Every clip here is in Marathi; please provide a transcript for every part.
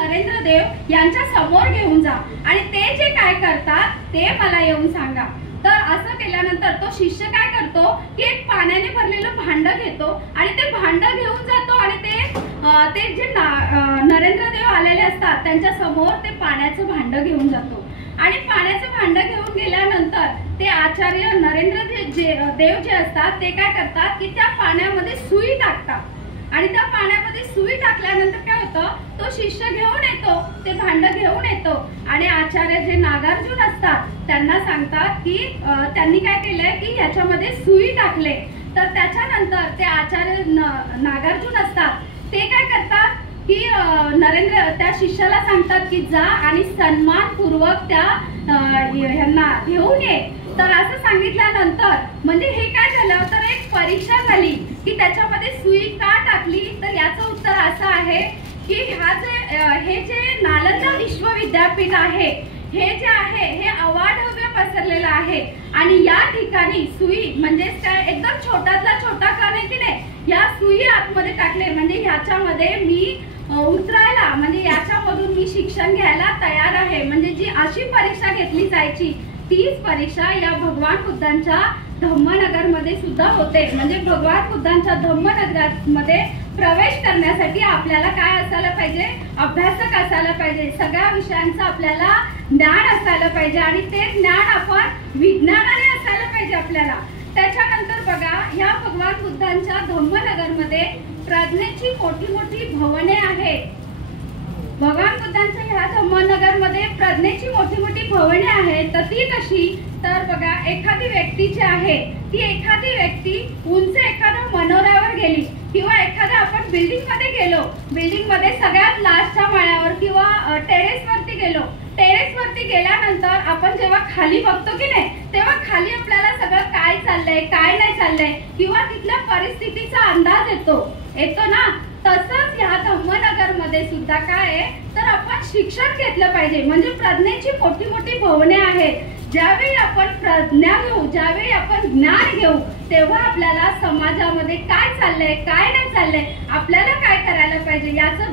नरेंद्र देव यांच्या समोर घेऊन जा आणि ते जे काय करतात ते मला येऊन सांगा। तर असं केल्यानंतर तो शिष्य काय करतो की एक पाण्याने भरलेलं भांड घेतो आणि ते भांड घेऊन जातो आणि ते जे नरेंद्र देव आलेले असतात त्यांच्या समोर ते पाण्याचं भांड घेऊन जातो आणि पाण्याचं भांड घेऊन गेल्यानंतर ते आचार्य नरेंद्र देव जे असतात ते काय करतात की त्या पाण्यामध्ये सुई टाकतात आणि त्या पाण्यामध्ये सुई टाकल्यानंतर काय होतं तो शिष्य घेऊन येतो ते भांड घेऊन येतो आणि आचार्य जे नागार्जुन असतात त्यांना सांगतात की त्यांनी काय केलंय की याच्यामध्ये सुई टाकले। तर त्याच्यानंतर ते आचार्य नागार्जुन असतात ते काय करतात की त्या शिष्याला सांगतात की जा आणि सन्मानपूर्वक त्या ह्यांना घेऊन ये। तर असं सांगितल्यानंतर म्हणजे हे काय झालं तर एक परीक्षा झाली की त्याच्यामध्ये सुई का टाकली। तर याचं उत्तर असं आहे की हे जे नालंदा विश्वविद्यापीठ आहे हे जे आहे हे अवाढव्य पसरलेलं आहे आणि या ठिकाणी सुई म्हणजे काय एकदम छोट्यातला छोटा कण आहे की नाही या सुई आतमध्ये टाकले म्हणजे ह्याच्यामध्ये मी उतरायला म्हणजे याच्यामधून मी शिक्षण घ्यायला तयार आहे। म्हणजे जी अशी परीक्षा घेतली जायची तीच परीक्षा या भगवान बुद्धांच्या धम्मनगर मध्ये सुद्धा होते। म्हणजे भगवान बुद्धांच्या धम्मनगरामध्ये प्रवेश करण्यासाठी आपल्याला काय असायला पाहिजे अभ्यासक असायला पाहिजे सगळ्या विषयांचं आपल्याला ज्ञान असायला पाहिजे आणि ते ज्ञान आपण विज्ञानाने असायला पाहिजे आपल्याला। त्याच्यानंतर बघा या भगवान बुद्धांच्या धम्मनगरमध्ये प्रज्ञेची मोठी मोठी भवने आहेत। भगवान बुद्धांच्या ह्या धम्मनगरमध्ये प्रज्ञेची मोठी मोठी भवने आहेत। तर ती कशी तर बघा एखादी व्यक्ती जी आहे ती एखादी व्यक्ती उंच एखाद्या मनोऱ्यावर गेली किंवा एखाद्या आपण बिल्डिंग मध्ये गेलो बिल्डिंग मध्ये सगळ्यात लास्टच्या माळ्यावर किंवा टेरेस वरती गेलो टेरेस वरती गेल्यानंतर आपण जेव्हा खाली बघतो की नाही तेव्हा खाली आपल्याला सगळं काय चाललंय काय नाही चाललंय किंवा तिथल्या परिस्थितीचा अंदाज येतो ना। तसंच ह्या धम्मनगर मध्ये सुद्धा काय आहे तर आपण शिक्षण घेतलं पाहिजे म्हणजे प्रज्ञेची मोठी मोठी भवने आहेत। ज्यावेळी आपण प्रज्ञा घेऊ ज्यावेळी आपण ज्ञान घेऊ तेव्हा आपल्याला समाजामध्ये काय चाललंय काय नाही चाललंय आपल्याला काय करायला पाहिजे याचं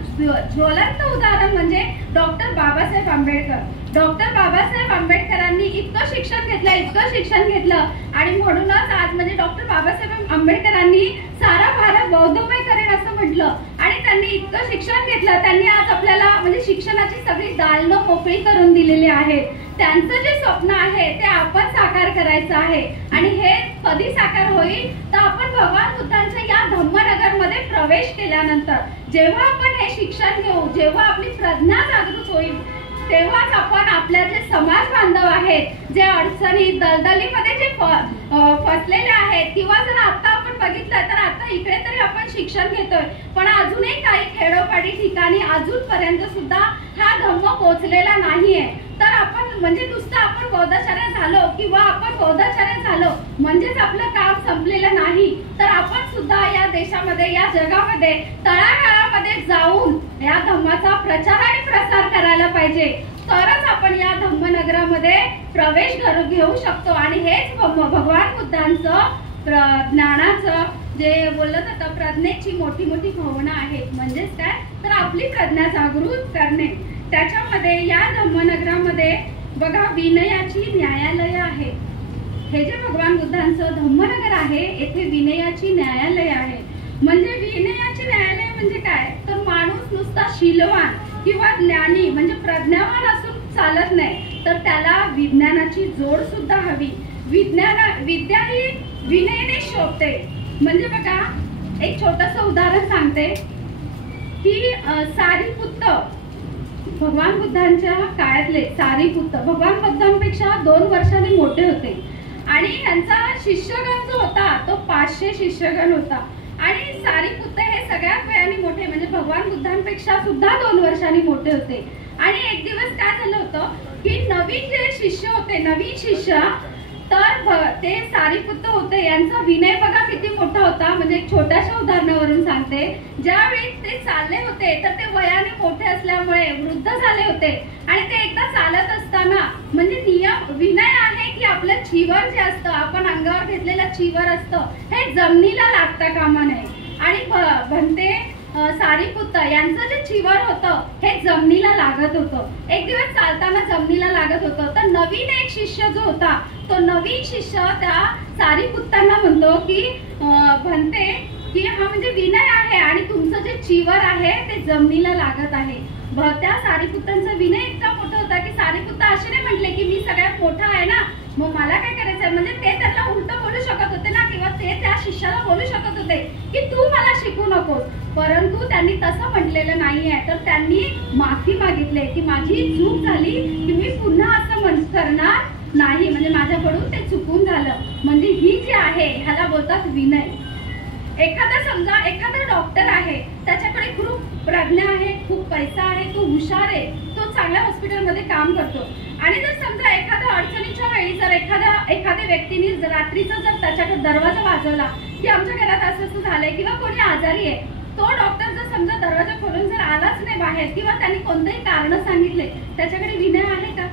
ज्वलंत उदाहरण म्हणजे डॉक्टर बाबासाहेब आंबेडकर। डॉक्टर बाबासाहेब आंबेडकरांनी इतकं शिक्षण घेतलं आणि म्हणूनच आज म्हणजे डॉक्टर बाबासाहेब आंबेडकरांनी सारा भारत बौद्धमय करेन असं म्हटलं आणि त्यांनी इतकं शिक्षण घेतलं त्यांनी आज आपल्याला म्हणजे शिक्षणाची सगळी दालनं मोकळी करून दिलेली आहेत। त्यांचं जे स्वप्न आहे ते आपण साकार करायचं आहे आणि हे कधी साकार होईल तर आपण भगवान बुद्धांच्या या धम्मनगरमध्ये प्रवेश केल्यानंतर जेव्हा आपण हे शिक्षण घेऊ जेव्हा आपली प्रज्ञा जागृत होईल तेव्हाच आपण आपल्या जे समाज बांधव आहेत जे अडचणी दलदलीमध्ये जे फसलेले आहेत किंवा जर आता आपण बघितलं तर आता इकडे तरी आपण शिक्षण घेतोय पण अजूनही काही खेडोपाडी ठिकाणी अजूनपर्यंत सुद्धा हा धम्म पोहोचलेला नाहीये। तर आपण म्हणजे नुसतं आपण बौद्धाचार्य झालो किंवा आपण बौद्धाचार्य झालो म्हणजेच आपलं काम संपलेलं नाही तर आपण सुद्धा या देशामध्ये या जगामध्ये तळागाळामध्ये जाऊन या धम्माचा प्रचार आणि प्रसार करायला पाहिजे तरच आपण या धम्मनगरामध्ये प्रवेश घेऊ शकतो। आणि हेच भगवान बुद्धांचं ज्ञानाचं जे बोलत होतं प्रज्ञेची मोठी मोठी भवनं आहेत म्हणजेच काय तर आपली प्रज्ञा जागृत करणे। त्याच्यामध्ये या धम्मनगरामध्ये बघा विनयाची न्यायालय आहे। हे जे भगवान बुद्धांचं धम्मनगर आहे येथे विनयाची न्यायालय आहे। म्हणजे विनयाची न्यायालय म्हणजे काय तर माणूस नुसता शीलवान किंवा ज्ञानी म्हणजे प्रज्ञावान असून चालत नाही तर त्याला विज्ञानाची जोड सुद्धा हवी। विद्या ही विनयाने शोभते। म्हणजे बघा एक छोटंसं उदाहरण सांगते की सारीपुत्त भगवान बुद्धांच्या काळातले सारीपुत्त भगवान बुद्धांपेक्षा 2 वर्षांनी मोठे होते आणि यांचा शिष्यगण जो होता तो 500 शिष्यगण होता आणि सारीपुत्त हे सगळ्यात वयाने मोठे म्हणजे भगवान बुद्धांपेक्षा सुद्धा 2 वर्षांनी मोठे होते। आणि एक दिवस काय झालं होतं की नवीन जे शिष्य होते नवीन शिष्य तर ते सारीपुत्त होते यांचा विनय बघा किती मोठा होता। म्हणजे एक छोट्याशा उदाहरणावरून सांगते ज्यावेळी ते चालले होते तर ते वयाने मोठे असल्यामुळे वृद्ध झाले होते आणि ते एकदा चालत असताना म्हणजे नियम विनय आहे की आपलं चिवर जे असतं आपण अंगावर घेतलेलं चिवर असतं हे जमिनीला लागता कामा नये आणि म्हणते सारीपुत्त यांचं जे चिवर होतं हे जमिनीला लागत होतं. एक दिवस चालताना जमिनीला लागत होतं. तर नवीन एक शिष्य जो होता, तो नवीन शिष्य त्या सारीपुत्तांना म्हणतो की म्हणते की हा म्हणजे विनय आहे आणि तुमचं जे चिवर आहे ते जमिनीला लागत आहे. त्या सारीपुत्तांचा विनय इतका मोठा होता की सारीपुत्ता असे नाही म्हटले की मी सगळ्यात मोठा आहे ना, मग मला काय करायचंय. म्हणजे ते त्यांना उलट बोलू शकत होते ना, किंवा ते त्या शिष्याला बोलू शकत होते की तू मला शिकू नकोस. परंतु त्यांनी तसं म्हटलेलं नाहीये. तर त्यांनी माफी मागितली की माझी चूक झाली की मी पुन्हा असं करणार नाही, म्हणजे माझ्याकडून ते चुकून झालं. म्हणजे ही जी आहे ह्याला बोलतात विनय. समजा एखादा डॉक्टर आहे, त्याच्याकडे खूप प्रज्ञा आहे, खूप पैसा आहे, तो हुशार आहे, तो चांगल्या हॉस्पिटलमध्ये काम करतो. आणि जर समजा एखाद्या अडचणीच्या वेळी जर एखाद्या व्यक्तीने रात्रीचा जर त्याच्याकडे दरवाजा वाजवला की आमच्या घरात असं झालंय किंवा कोणी आजारी आहे, तो डॉक्टर जर समजा दरवाजा खोलून जर आलाच नाही बाहेर किंवा त्यांनी कोणतेही कारण सांगितले, त्याच्याकडे विनय आहे का?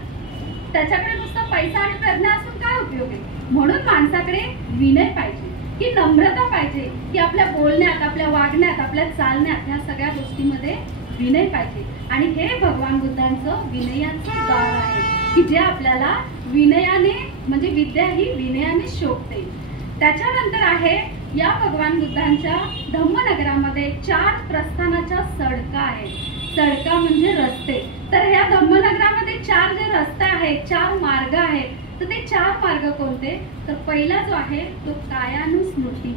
त्याच्याकडे नुसता पैसा आणि प्रज्ञा असून काय उपयोग आहे? म्हणून माणसाकडे विनय पाहिजे, की नम्रता पाहिजे, की आपल्या बोलण्यात, आपल्या वागण्यात, आपल्या चालण्यात ह्या सगळ्या गोष्टीमध्ये विनय पाहिजे. आणि हे भगवान बुद्धांचं विनयाचं दार आहे की जे आपल्याला विनयाने, म्हणजे विद्या ही विनयाने शोभते. त्याच्यानंतर आहे या भगवान बुद्धांच्या धम्मनगरामध्ये 4 प्रस्थानाच्या सडका आहेत. सडका म्हणजे रस्ते. तर ह्या धम्मनगरामध्ये 4 जे रस्ते आहेत, 4 मार्ग आहेत. तर ते 4 मार्ग कोणते? तर पहिला जो आहे तो कायानुस्मृती,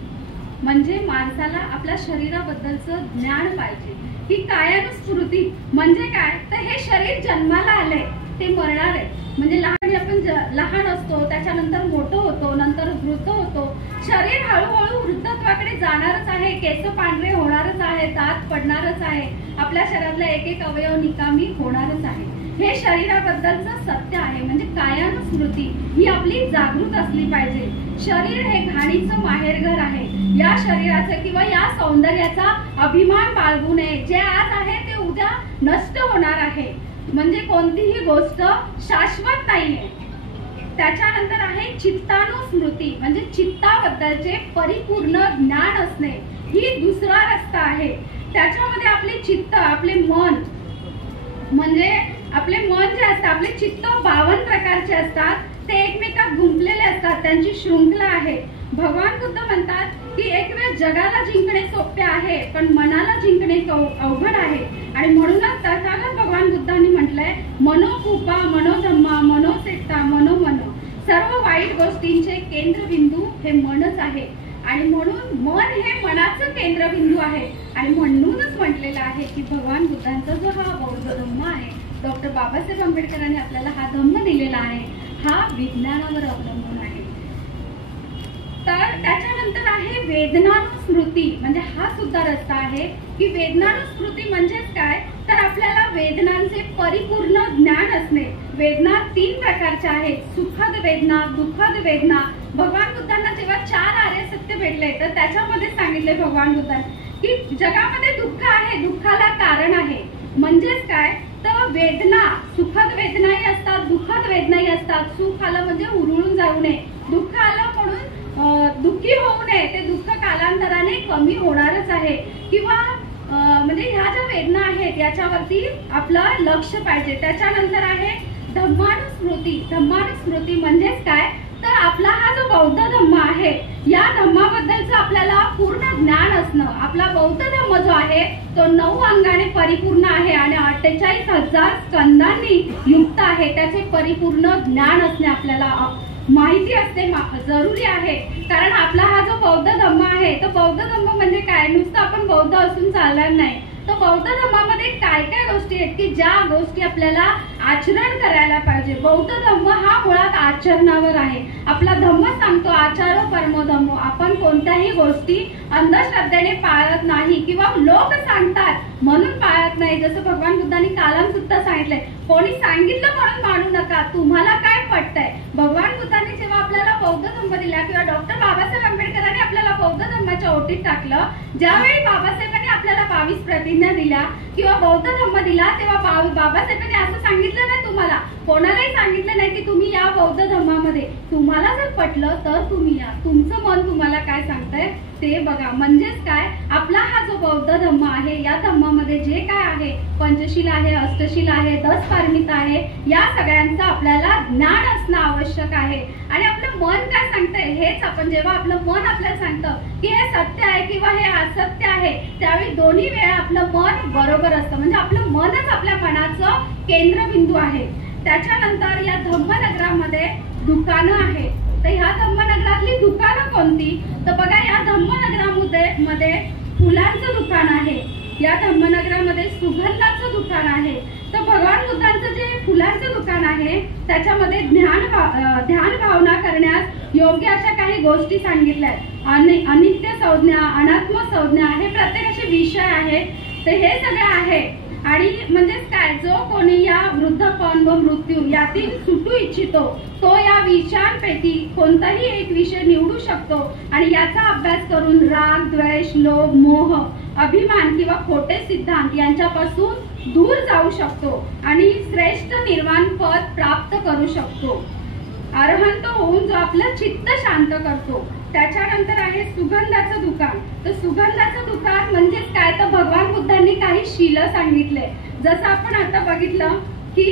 म्हणजे माणसाला आपल्या शरीराबद्दलचं ज्ञान पाहिजे. ही कायानुस्मृती म्हणजे काय? तर हे शरीर जन्माला आलंय, ते मरणार आहे. म्हणजे आपण लहान असतो, त्याच्यानंतर मोठं होतो, नंतर वृद्ध होतो. शरीर हळूहळू वृद्धत्वाकडे जाणारच आहे, केस पांढरे होणारच आहे, दात पडणारच आहे, आपल्या शरीरातला एक एक अवयव निकामी होणारच आहे. हे शरीराबद्दलचं सत्य आहे. म्हणजे कायानुस्मृती ही आपली जागृत असली पाहिजे. शरीर हे घाणीचं माहेरघर आहे. या शरीराचं किंवा या सौंदर्याचा अभिमान बाळगू नये. जे आज आहे ते उद्या नष्ट होणार आहे. म्हणजे कोणतीही गोष्ट शाश्वत नाहीये. त्याच्यानंतर आहे चित्तानुस्मृती, म्हणजे चित्ताबद्दलचे परिपूर्ण ज्ञान असणे, ही दुसरा रस्ता आहे. त्याच्यामध्ये आपले चित्त, आपले मन, म्हणजे आपले मन जे असतात, आपले चित्त 52 प्रकारचे असतात. ते एकमेकात गुंफलेले असतात, त्यांची शृंखला आहे. भगवान बुद्ध म्हणतात की एक वेळ जगाला जिंकणे सोपे आहे, पण मनाला जिंकणे अवघड आहे. आणि म्हणूनच तथागत भगवान बुद्धांनी म्हटलंय मनोकुपा, मनोधम्मा, मनोसेक्ता, मनोमनो. सर्व वाईट गोष्टींचे केंद्रबिंदू हे मनच आहे. आणि म्हणून मन हे मनाचं केंद्रबिंदू आहे. आणि म्हणूनच म्हटलेलं आहे की भगवान बुद्धांचा जो हा बौद्ध धम्म आहे, डॉक्टर बाबासाहेब आंबेडकरांनी आपल्याला हा धम्म दिलेला आहे, हा विज्ञानावर अवलंबून आहे. तर त्याच्यानंतर आहे वेदनानुस्मृती, म्हणजे हा सुद्धा रस्ता आहे की वेदनानुस्मृती म्हणजेच काय? तर आपल्याला वेदनांचे परिपूर्ण ज्ञान असणे. वेदना 3 प्रकारच्या आहेत, सुखद वेदना, दुःखद वेदना. भगवान बुद्धांना जेव्हा 4 आर्य सत्य भेटले, तर त्याच्यामध्ये सांगितले भगवान बुद्धांनी की जगामध्ये दुःख आहे, दुःखाला कारण आहे. म्हणजेच काय? तर वेदना, सुखद वेदनाही असतात, दुःखद वेदनाही असतात. सुख आलं म्हणजे उरुळून जाऊ नये, दुःख आलं म्हणून दुःखी होऊ नये. ते दुःख कालांतराने कमी होणारच आहे. किंवा म्हणजे ह्या ज्या वेदना आहेत याच्यावरती आपलं लक्ष पाहिजे. त्याच्यानंतर आहे धम्मानुस्मृती. धम्मानुस्मृती म्हणजेच काय? तर आपला हा जो बौद्ध धम्म आहे, या धम्माबद्दलचं आपल्याला पूर्ण ज्ञान असणं. आपला बौद्ध धम्म जो आहे तो 9 अंगाने परिपूर्ण आहे आणि 48,000 स्कंदांनी युक्त आहे. त्याचे परिपूर्ण ज्ञान असणे आपल्याला माहिती असते जरुरी आहे. कारण आपला हा जो बौद्ध धम्म आहे, तो बौद्ध धम्म म्हणजे काय? नुसतं आपण बौद्ध असून चालणार नाही. तो बौद्ध धर्मामध्ये काय काय गोष्टी आहेत की ज्या गोष्टी आपल्याला आचरण करायला पाहिजे. बौद्ध धम्म हा मुळात आचरणावर आहे. आपला धम्म सांगतो आचारो परमो धम्मो. आपण कोणत्याही गोष्टी अंधश्रद्धेने पाळत नाही किंवा लोक सांगतात म्हणून पाळत नाही. जसं भगवान बुद्धांनी कालम सुद्धा सांगितलंय, कोणी सांगितलं म्हणून मानू नका, तुम्हाला काय पटतंय. भगवान बुद्धांनी जेव्हा आपल्याला बौद्ध धम्म दिला किंवा डॉक्टर बाबासाहेब आंबेडकरांनी आपल्याला बौद्ध धम्माच्या ओटीत टाकलं, ज्यावेळी बाबासाहेबांनी आपल्याला 22 प्रतिज्ञा दिल्या किंवा बौद्ध धम्म दिला, तेव्हा बाबासाहेबांनी असं सांगितलं नाही तुम्हाला, कोणालाही सांगितलं नाही की तुम्ही या बौद्ध धम्मामध्ये. तुम्हाला जर पटलं तर तुम्ही या. तुमचं मन तुम्हाला काय सांगतंय ते बघा. म्हणजेच काय, आपला हा जो बौद्ध धम्म आहे, या धम्मामध्ये जे काय आहे, पंचशील आहे, अष्टशील आहे, 10 पारमिता आहे, या सगळ्यांचं आपल्याला ज्ञान असणं आवश्यक आहे. आणि आपलं मन काय सांगतंय, हेच आपण जेव्हा आपलं मन आपल्याला सांगतं की हे सत्य आहे किंवा हे असत्य आहे, त्यावेळी दोन्ही वेळा आपलं मन बरोबर असतं. म्हणजे आपलं मनच आपल्या मनाचं केंद्रबिंदू आहे. त्याच्यानंतर या धम्मनगरामध्ये दुकानं आहेत. तर ह्या धम्मनगरातली दुकानं कोणती, तर बघा या धम्मनगरामध्ये फुलांचं दुकान आहे, या धम्मनगरामध्ये सुगंधाचं दुकान आहे. तर भगवान बुद्धांचं जे फुलांचं दुकान आहे त्याच्यामध्ये ध्यान भावना करण्यास योग्य अशा काही गोष्टी सांगितल्या आहेत. अनित्य संज्ञा, अनात्म संज्ञा, हे प्रत्येक असे विषय आहेत. तर हे सगळे आहे. आणि म्हणजेच काय, जो कोणी या वृद्धपण व मृत्यू यातील सुटू इच्छितो तो या विषयांपैकी कोणताही एक विषय निवडू शकतो आणि याचा अभ्यास करून राग, द्वेष, लोभ, मोह, अभिमान किंवा खोटे सिद्धांत यांच्यापासून दूर जाऊ शकतो आणि श्रेष्ठ निर्वाण पद प्राप्त करू शकतो. अरहंत होऊन जो आपलं चित्त शांत करतो. त्याच्यानंतर आहे सुगंधाचं दुकान. तर सुगंधाचं दुकान म्हणजेच काय, तर भगवान बुद्धांनी काही शील सांगितले. जसं आपण आता बघितलं की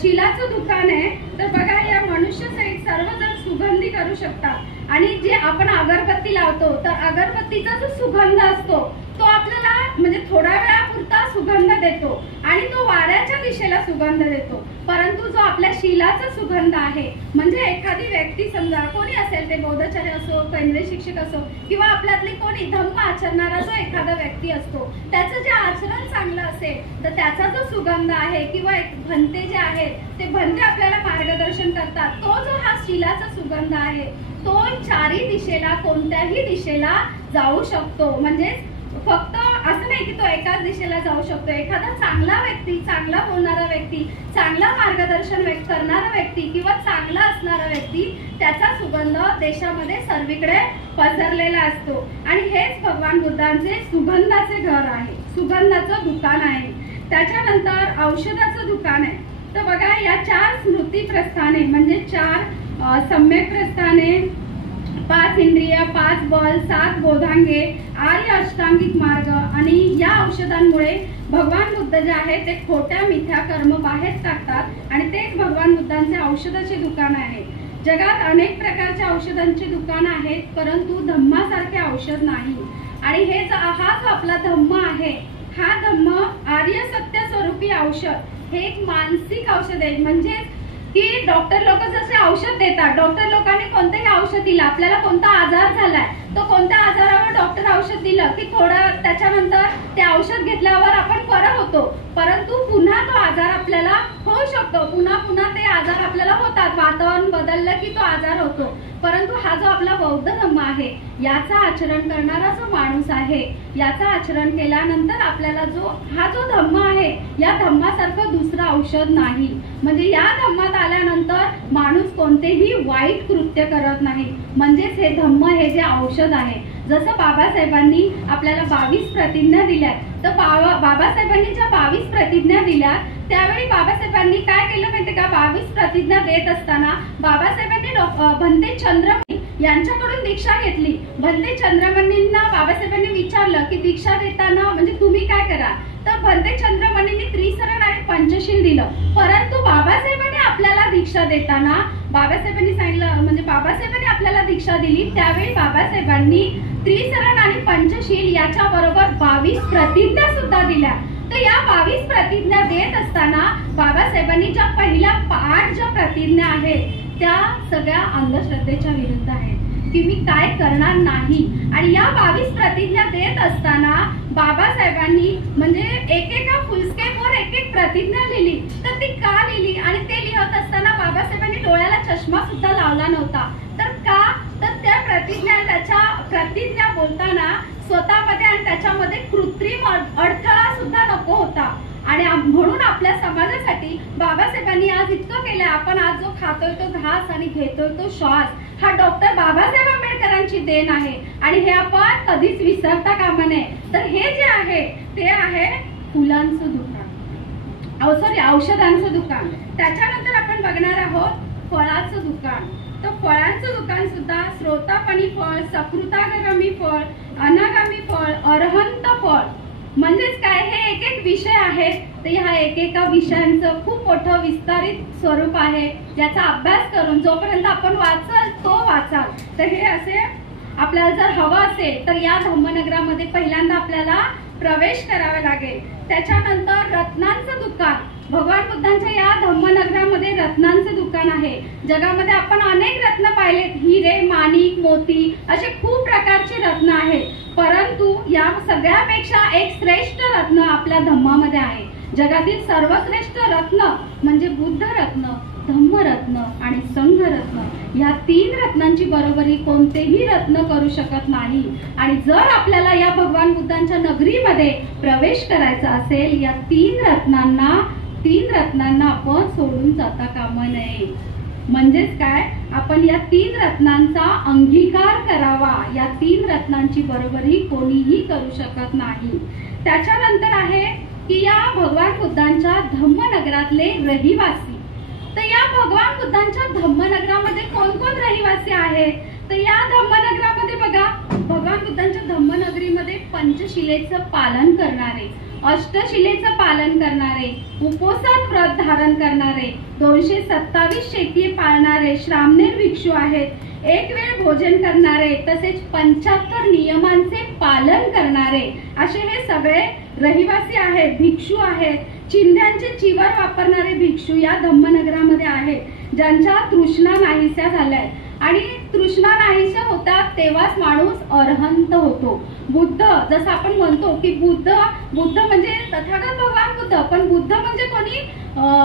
शिलाचं दुकान आहे. तर बघा या मनुष्य सहित सर्वजण सुगंधी करू शकतात. आणि जे आपण अगरबत्ती लावतो, तर अगरबत्तीचा जो सुगंध असतो तो आपल्याला म्हणजे थोड्या वेळापुरता सुगंध देतो आणि तो वाऱ्याच्या दिशेला सुगंध देतो. परंतु जो आपल्या शिलाचा सुगंध आहे, म्हणजे एखादी व्यक्ती समजा कोणी असेल, ते बौद्धचार्य असो, केंद्रीय शिक्षक असो किंवा आपल्यातली कोणी धम्म आचरणारा जो एखादा व्यक्ती असतो, त्याचं जे आचरण चांगलं असेल तर त्याचा जो सुगंध आहे किंवा एक भंते जे आहेत ते भंते आपल्याला मार्गदर्शन करतात, तो जो हा शिलाचा सुगंध आहे तो चारी दिशेला, कोणत्याही दिशेला जाऊ शकतो. म्हणजे फक्त असं नाही की तो एकाच दिशेला जाऊ शकतो. एखादा चांगला व्यक्ती, चांगला बोलणारा व्यक्ती, चांगला मार्गदर्शन करणारा व्यक्ती किंवा चांगला असणारा व्यक्ती, त्याचा सुगंध देशामध्ये सर्वीकडे पसरलेला असतो. आणि हेच भगवान बुद्धांचे सुगंधाचे घर आहे, सुगंधाचं दुकान आहे. त्याच्यानंतर औषधाचं दुकान आहे. तर बघा या 4 स्मृती प्रस्थाने म्हणजे 4 सम्यक प्रस्थाने, 5 इंद्रिय, 5 बल, 7 बोधांगे, आर्य अष्टांगिक मार्ग. आणि या औषधांमुळे भगवान बुद्ध जे आहे ते खोट्या मिथ्या कर्म बाहेर टाकतात आणि तेच भगवान बुद्धांचे औषधाचे दुकान आहे. जगात अनेक प्रकारच्या औषधांची दुकान आहेत, परंतु धम्मासारखे औषध नाही. आणि हा जो आपला धम्म आहे, हा धम्म आर्य सत्य स्वरूपी औषध, हे एक मानसिक औषध आहे. म्हणजे की डॉक्टर लोक जसे औषध देतात, डॉक्टर लोकांनी कोणतेही औषध दिलं, आपल्याला कोणता आजार झालाय, तो कोणत्या आजारावर डॉक्टर औषध दिलं की थोडं त्याच्यानंतर ते औषध घेतल्यावर आपण बरं होतो, परंतु पुन्हा तो आजार आपल्याला होऊ शकतो, पुन्हा ते आजार आपल्याला होतात, वातावरण बदललं की तो आजार होतो. परंतु हा जो आपला बौद्ध धम्म आहे, याचा आचरण करणारा जो माणूस आहे, याचा आचरण केल्यानंतर आपल्याला हा जो धम्म आहे, या धम्मासारखं दुसरं औषध नाही. म्हणजे या धम्मात आल्यानंतर माणूस कोणतेही वाईट कृत्य करत नाही. म्हणजेच हे धम्म, हे जे औषध आहे, जसं बाबासाहेबांनी आपल्याला 22 प्रतिज्ञा दिल्या, तर बाबासाहेबांनी ज्या 22 प्रतिज्ञा दिल्या त्यावेळी बाबासाहेबांनी काय केलं माहिती का, 22 प्रतिज्ञा देत असताना बाबासाहेबांनी भंते चंद्रमणी यांच्याकडून दीक्षा घेतली. भंते चंद्रमणींना बाबासाहेबांनी विचारलं की दीक्षा देताना म्हणजे तुम्ही काय करा, तर भंते चंद्रमणींनी त्रिसरण आणि पंचशील दिलं. परंतु बाबासाहेबांनी आपल्याला दीक्षा देताना बाबासाहेबांनी सांगितलं, म्हणजे बाबासाहेबांनी आपल्याला दीक्षा दिली त्यावेळी बाबासाहेबांनी त्रिसरण आणि पंचशील याच्या बरोबर 22 प्रतिज्ञा सुद्धा दिल्या. तर या 22 प्रतिज्ञा देत असताना बाबासाहेबांनी ज्या पहिल्या 8 ज्या प्रतिज्ञा आहेत त्या सगळ्या अंधश्रद्धेच्या विरुद्ध आहेत की मी काय करणार नाही. आणि या 22 प्रतिज्ञा देत असताना बाबासाहेबांनी म्हणजे एकेका फुलस्केपवर एक प्रतिज्ञा लिहिली. तर ती का लिहिली, आणि ते लिहत असताना बाबासाहेबांनी डोळ्याला चष्मा सुद्धा लावला नव्हता. तर का, तर त्या प्रतिज्ञा बोलताना स्वतःमध्ये आणि त्याच्यामध्ये कृत्रिम अडथळा सुद्धा नको होता. आणि म्हणून आपल्या समाजासाठी बाबासाहेबांनी आज इतकं केलं. आपण आज जो खातोय तो घास आणि घेतोय तो श्वास, हा डॉक्टर बाबासाहेब आंबेडकरांची देण आहे आणि हे आपण कधीच विसरता कामा नये. तर हे जे आहे ते आहे फुलांचं दुकान, औषधांचं दुकान. त्याच्यानंतर आपण बघणार आहोत फळाचं दुकान. तर फळांचं दुकान सुद्धा श्रोतापणी फळ, सकृतागामी फळ, अनागामी फळ, अरहंत फळ, म्हणजेच काय हे एक एक विषय आहेत. तर ह्या एकेका विषयांचं खूप मोठं विस्तारित स्वरूप आहे, याचा अभ्यास करून जोपर्यंत आपण वाचाल तो वाचाल. तर हे असे आपल्याला जर हवं असेल तर या धम्मनगरामध्ये पहिल्यांदा आपल्याला प्रवेश करावा लागेल. त्याच्यानंतर रत्नांचं दुकान, भगवान बुद्धांच्या या धम्मनगरामध्ये रत्नांचं दुकान आहे. जगामध्ये आपण अनेक रत्न पाहिलेत, हिरे, माणिक, मोती असे खूप प्रकारचे रत्न आहेत, परंतु या सगळ्यापेक्षा एक श्रेष्ठ रत्न आपल्या धम्मामध्ये आहे. जगातील सर्वश्रेष्ठ रत्न म्हणजे बुद्ध रत्न, धम्मरत्न आणि संघरत्न. या 3 रत्नांची बरोबरी कोणतेही रत्न करू शकत नाही. आणि जर आपल्याला या भगवान बुद्धांच्या नगरीमध्ये प्रवेश करायचा असेल, या 3 रत्नांना आपण सोडून जाता कामा नये. म्हणजेच काय, आपण या 3 रत्नांचा अंगीकार करावा. या 3 रत्नांची बरोबरी कोणीही करू शकत नाही. त्याच्यानंतर आहे की या भगवान बुद्धांच्या धम्मनगरातले रहिवासी. तर या भगवान बुद्धांच्या धम्मनगरामध्ये कोण कोण रहिवासी आहेत? तर या धम्मनगरामध्ये बघा, भगवान बुद्धांच्या धम्मनगरीमध्ये पंचशिलेचं पालन करणारे, अष्टशिलेचं पालन करणारे, उपोषण व्रत धारण करणारे, 227 शेती पाळणारे श्रामणेर भिक्षू आहेत, एक वेळ भोजन करणारे, तसेच 75 नियमांचे पालन करणारे असे हे सगळे रहिवासी आहेत, भिक्षू आहेत. चिंध्यांचे चिवर वापरणारे भिक्षू या धम्मनगरामध्ये आहेत, ज्यांच्या तृष्णा नाहीशा झाल्या. आणि तृष्णा नाहीशा होतात तेव्हाच माणूस अरहंत होतो. बुद्ध, जसं आपण म्हणतो की बुद्ध म्हणजे तथागत भगवान बुद्ध, पण बुद्ध म्हणजे कोणी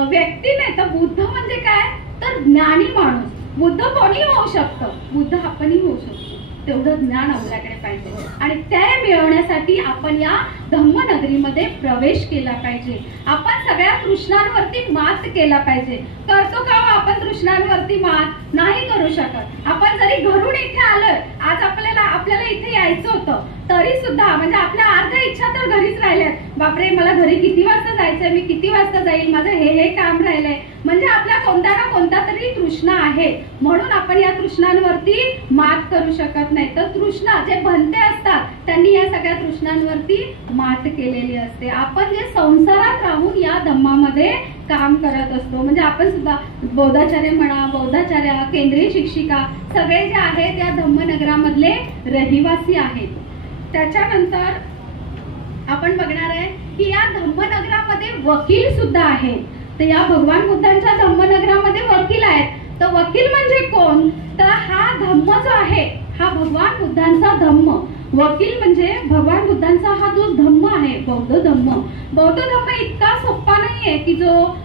व्यक्ती नाही, तर बुद्ध म्हणजे काय, तर ज्ञानी माणूस. बुद्ध कोणी होऊ शकतं, बुद्ध आपणही होऊ शकतो. तेवढं ज्ञान आपल्याकडे पाहिजे आणि ते मिळवण्यासाठी आपण या धम्मनगरीमध्ये प्रवेश केला पाहिजे. आपण सगळ्या तृष्णांवरती मात केला पाहिजे. करतो का आपण तृष्णांवरती मात? नाही करू शकत. आपण जरी घरून इथे आलोय, आज आपल्याला इथे यायचं होतं, तरी सुद्धा म्हणजे आपल्या अर्ध्या इच्छा तर घरीच राहिल्यात. बापरे, मला घरी किती वाजता जायचंय, मी किती वाजता जाईल, माझं हे काम राहिलंय. म्हणजे आपल्या कोणत्या ना कोणत्या तरी तृष्णा आहे, म्हणून आपण या तृष्णांवरती मात करू शकत नाही. तर तृष्णा जे बनते असतात त्यांनी या सगळ्या तृष्णांवरती मात केलेली असते. आपण जे संसारात राहून या धम्मामध्ये काम करत असतो, म्हणजे आपण सुद्धा बौद्धाचार्य म्हणा, बौद्धाचार्य, केंद्रीय शिक्षिका सगळे जे आहेत या धम्मनगरामधले रहिवासी आहेत. त्याच्यानंतर आपण बघणार आहे की या धम्मनगरामध्ये वकील सुद्धा आहेत. तर या भगवान बुद्धांच्या धम्मनगरामध्ये वकील आहेत. तर वकील म्हणजे कोण? तर हा धम्म जो आहे हा भगवान बुद्धांचा धम्म. वकील म्हणजे भगवान बुद्धांचा हा जो धम्म आहे, बौद्ध धम्म. बौद्ध धम्म इतका सोपा नाहीये की जो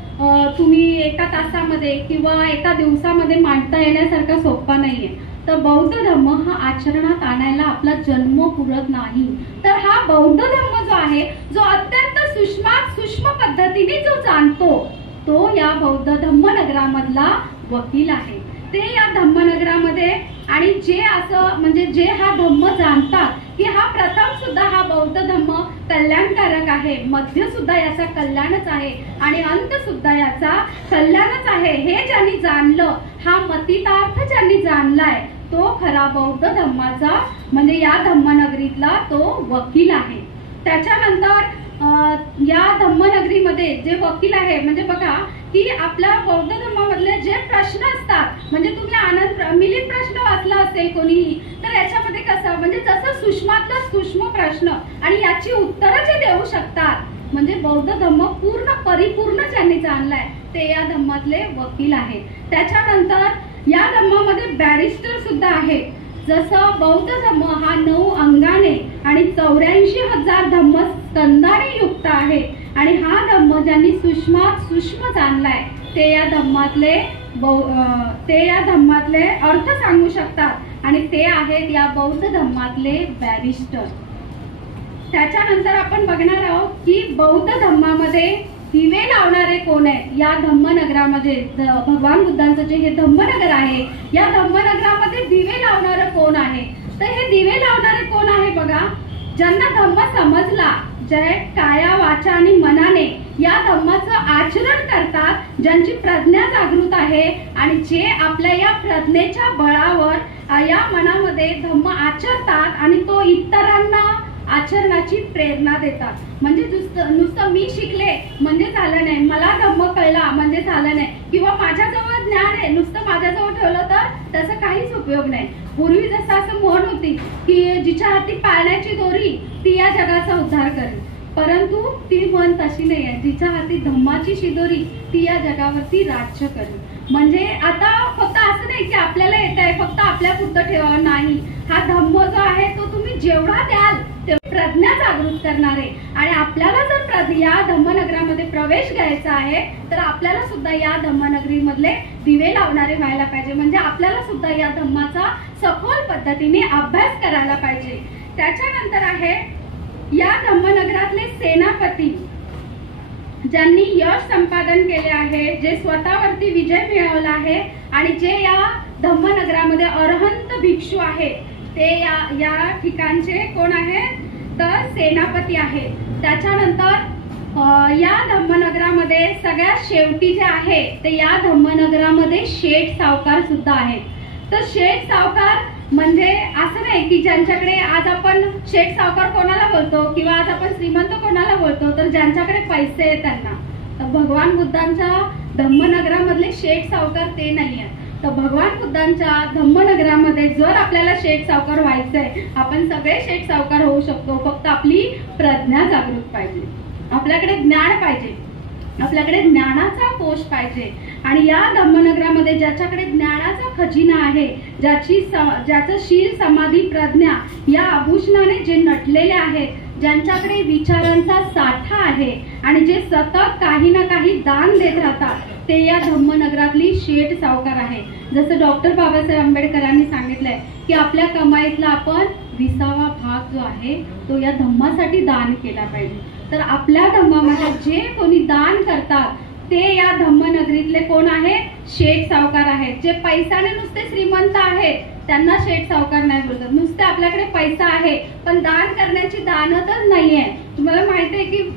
तुम्ही एका तासामध्ये किंवा एका दिवसामध्ये मांडता येण्यासारखा सोपा नाहीये. तर बौद्ध धम्म हा आचरणात आणायला आपला जन्म पुरत नाही. तर हा बौद्ध धम्म जो आहे, जो अत्यंत सूक्ष्म पद्धतीने जो जाणतो, तो या बौद्ध धम्मनगरामधला वकील आहे. ते या धम्मनगरामध्ये आणि जे असं म्हणजे जे हा धम्म जाणतात की हा प्रथम सुद्धा हा बौद्ध धम्म कल्याणकारक आहे, मध्य सुद्धा याचा कल्याणच आहे आणि अंत सुद्धा याचा कल्याणच आहे, हे ज्यांनी जाणलं, हा मतितार्थ ज्यांनी जाणलाय, तो खरा बौद्ध धम्माचा म्हणजे या धम्मनगरीतला तो वकील आहे. त्याच्यानंतर या धम्मनगरीमध्ये जे वकील आहे, म्हणजे बघा की आपल्या बौद्ध धर्मामधले जे प्रश्न असतात, म्हणजे तुम्ही आनंद मिलित प्रश्न वाचला असेल कोणीही, तर याच्यामध्ये कसं म्हणजे जसं सूक्ष्मातला सूक्ष्म प्रश्न आणि याची उत्तरं जे देऊ शकतात, म्हणजे बौद्ध धम्म परिपूर्ण ज्यांनी जाणलाय ते या धम्मातले वकील आहेत. त्याच्यानंतर या धम्मामध्ये बॅरिस्टर सुद्धा आहे. जसं बौद्ध धम्म हा 9 अंगाने आणि 84,000 धम्मस्कंदाने युक्त आहे आणि हा धम्म ज्यांनी सूक्ष्म जाणलाय ते या धम्मातले अर्थ सांगू शकतात आणि ते आहेत या बौद्ध धम्मातले बॅरिस्टर. त्याच्यानंतर आपण बघणार आहोत की बौद्ध धम्मामध्ये दिवे लावणारे कोण आहे. या धम्मनगरामध्ये भगवान बुद्धांचं जे हे धम्मनगर आहे, या धम्मनगरामध्ये दिवे लावणारं कोण आहे. तर हे दिवे लावणारे कोण आहे बघा, ज्यांना धम्म समजला, जे काया वाचा आणि मनाने या धम्माचं आचरण करतात, ज्यांची प्रज्ञा जागृत आहे आणि जे आपल्या या प्रज्ञेच्या बळावर या मनामध्ये धम्म आचरतात आणि तो इतरांना आचरणाची प्रेरणा देतात। म्हणजे नुसतं मी शिकले म्हणजे झालं नाही, मला धम्म कळला म्हणजे झालं नाही, किंवा माझ्याजवळ ज्ञान आहे नुसतं माझ्याजवळ ठेवलं तर त्याचा काहीच उपयोग नाही। पूर्वी जसं असं म्हण होती की जिच्या हाती पाळण्याची दोरी ती या जगाचा उद्धार करेल, परंतु ती म्हण तशी नाही आहे। जिच्या हाती धम्माची शिदोरी ती या जगावरती राज्य करेल। म्हणजे आता फक्त असं नाही की आपल्याला येत आहे फक्त आपल्या पुरतं ठेवावं, नाही, हा धम्म जो आहे तो तुम्ही जेवढा द्याल ते प्रज्ञा जागृत करणार आहे। आणि आपल्याला जर या धम्मनगरामध्ये प्रवेश घ्यायचा आहे तर आपल्याला सुद्धा या धम्मनगरीमधले दिवे लावणारे व्हायला पाहिजे। म्हणजे आपल्याला सुद्धा या धम्माचा सखोल पद्धतीने अभ्यास करायला पाहिजे। त्याच्यानंतर आहे या धम्मनगरातले सेनापती ज्यांनी यश संपादन केले आहे, जे स्वतःवरती विजय मिळवला आहे आणि जे या धम्मनगरामध्ये अरहंत भिक्षू आहेत ते या ठिकाणचे कोण आहेत तर सेनापती आहे। त्याच्यानंतर या धम्मनगरामध्ये सगळ्यात शेवटी जे आहे ते या धम्मनगरामध्ये शेठ सावकार सुद्धा आहेत। तर शेठ सावकार म्हणजे असं नाही की ज्यांच्याकडे आज आपण शेठ सावकार कोणाला बोलतो किंवा आज आपण श्रीमंत कोणाला बोलतो, तर ज्यांच्याकडे पैसे आहेत त्यांना। तर भगवान बुद्धांच्या धम्मनगरामधले शेठ सावकार ते नाही आहेत। तर भगवान बुद्धांच्या धम्मनगरामध्ये जर आपल्याला शेठ सावकार व्हायचंय, आपण सगळे शेठ सावकार होऊ शकतो, फक्त आपली प्रज्ञा जागृत पाहिजे, आपल्याकडे ज्ञान पाहिजे, आपल्याकडे ज्ञानाचा कोश पाहिजे। आणि या धम्मनगरामध्ये ज्याच्याकडे ज्ञानाचा खजिना आहे, ज्याचं शील समाधी प्रज्ञा या आभूषणाने जे नटलेले आहेत, ज्यांच्याकडे विचारांचा साठा आहे आणि जे सतत काही ना काही दान देत राहतात, ते या धम्मनगरातली शेठ सावकार आहे। जसं डॉक्टर बाबासाहेब आंबेडकरांनी सांगितलंय की आपल्या कमाईतला आपण 20वा भाग जो आहे तो या धम्मासाठी दान केला पाहिजे। तर आपल्या धम्मामध्ये जे कोणी दान करतात ते या धम्मनगरीतले कोण आहेत, शेठ सावकार आहेत। जे पैशाने नुसते श्रीमंत आहेत त्यांना शेठ सावकार नाही बोलतात। नुसते आपल्याकडे पैसा आहे पण दान करण्याची दानतच नाहीये। तुम्हाला माहिती आहे की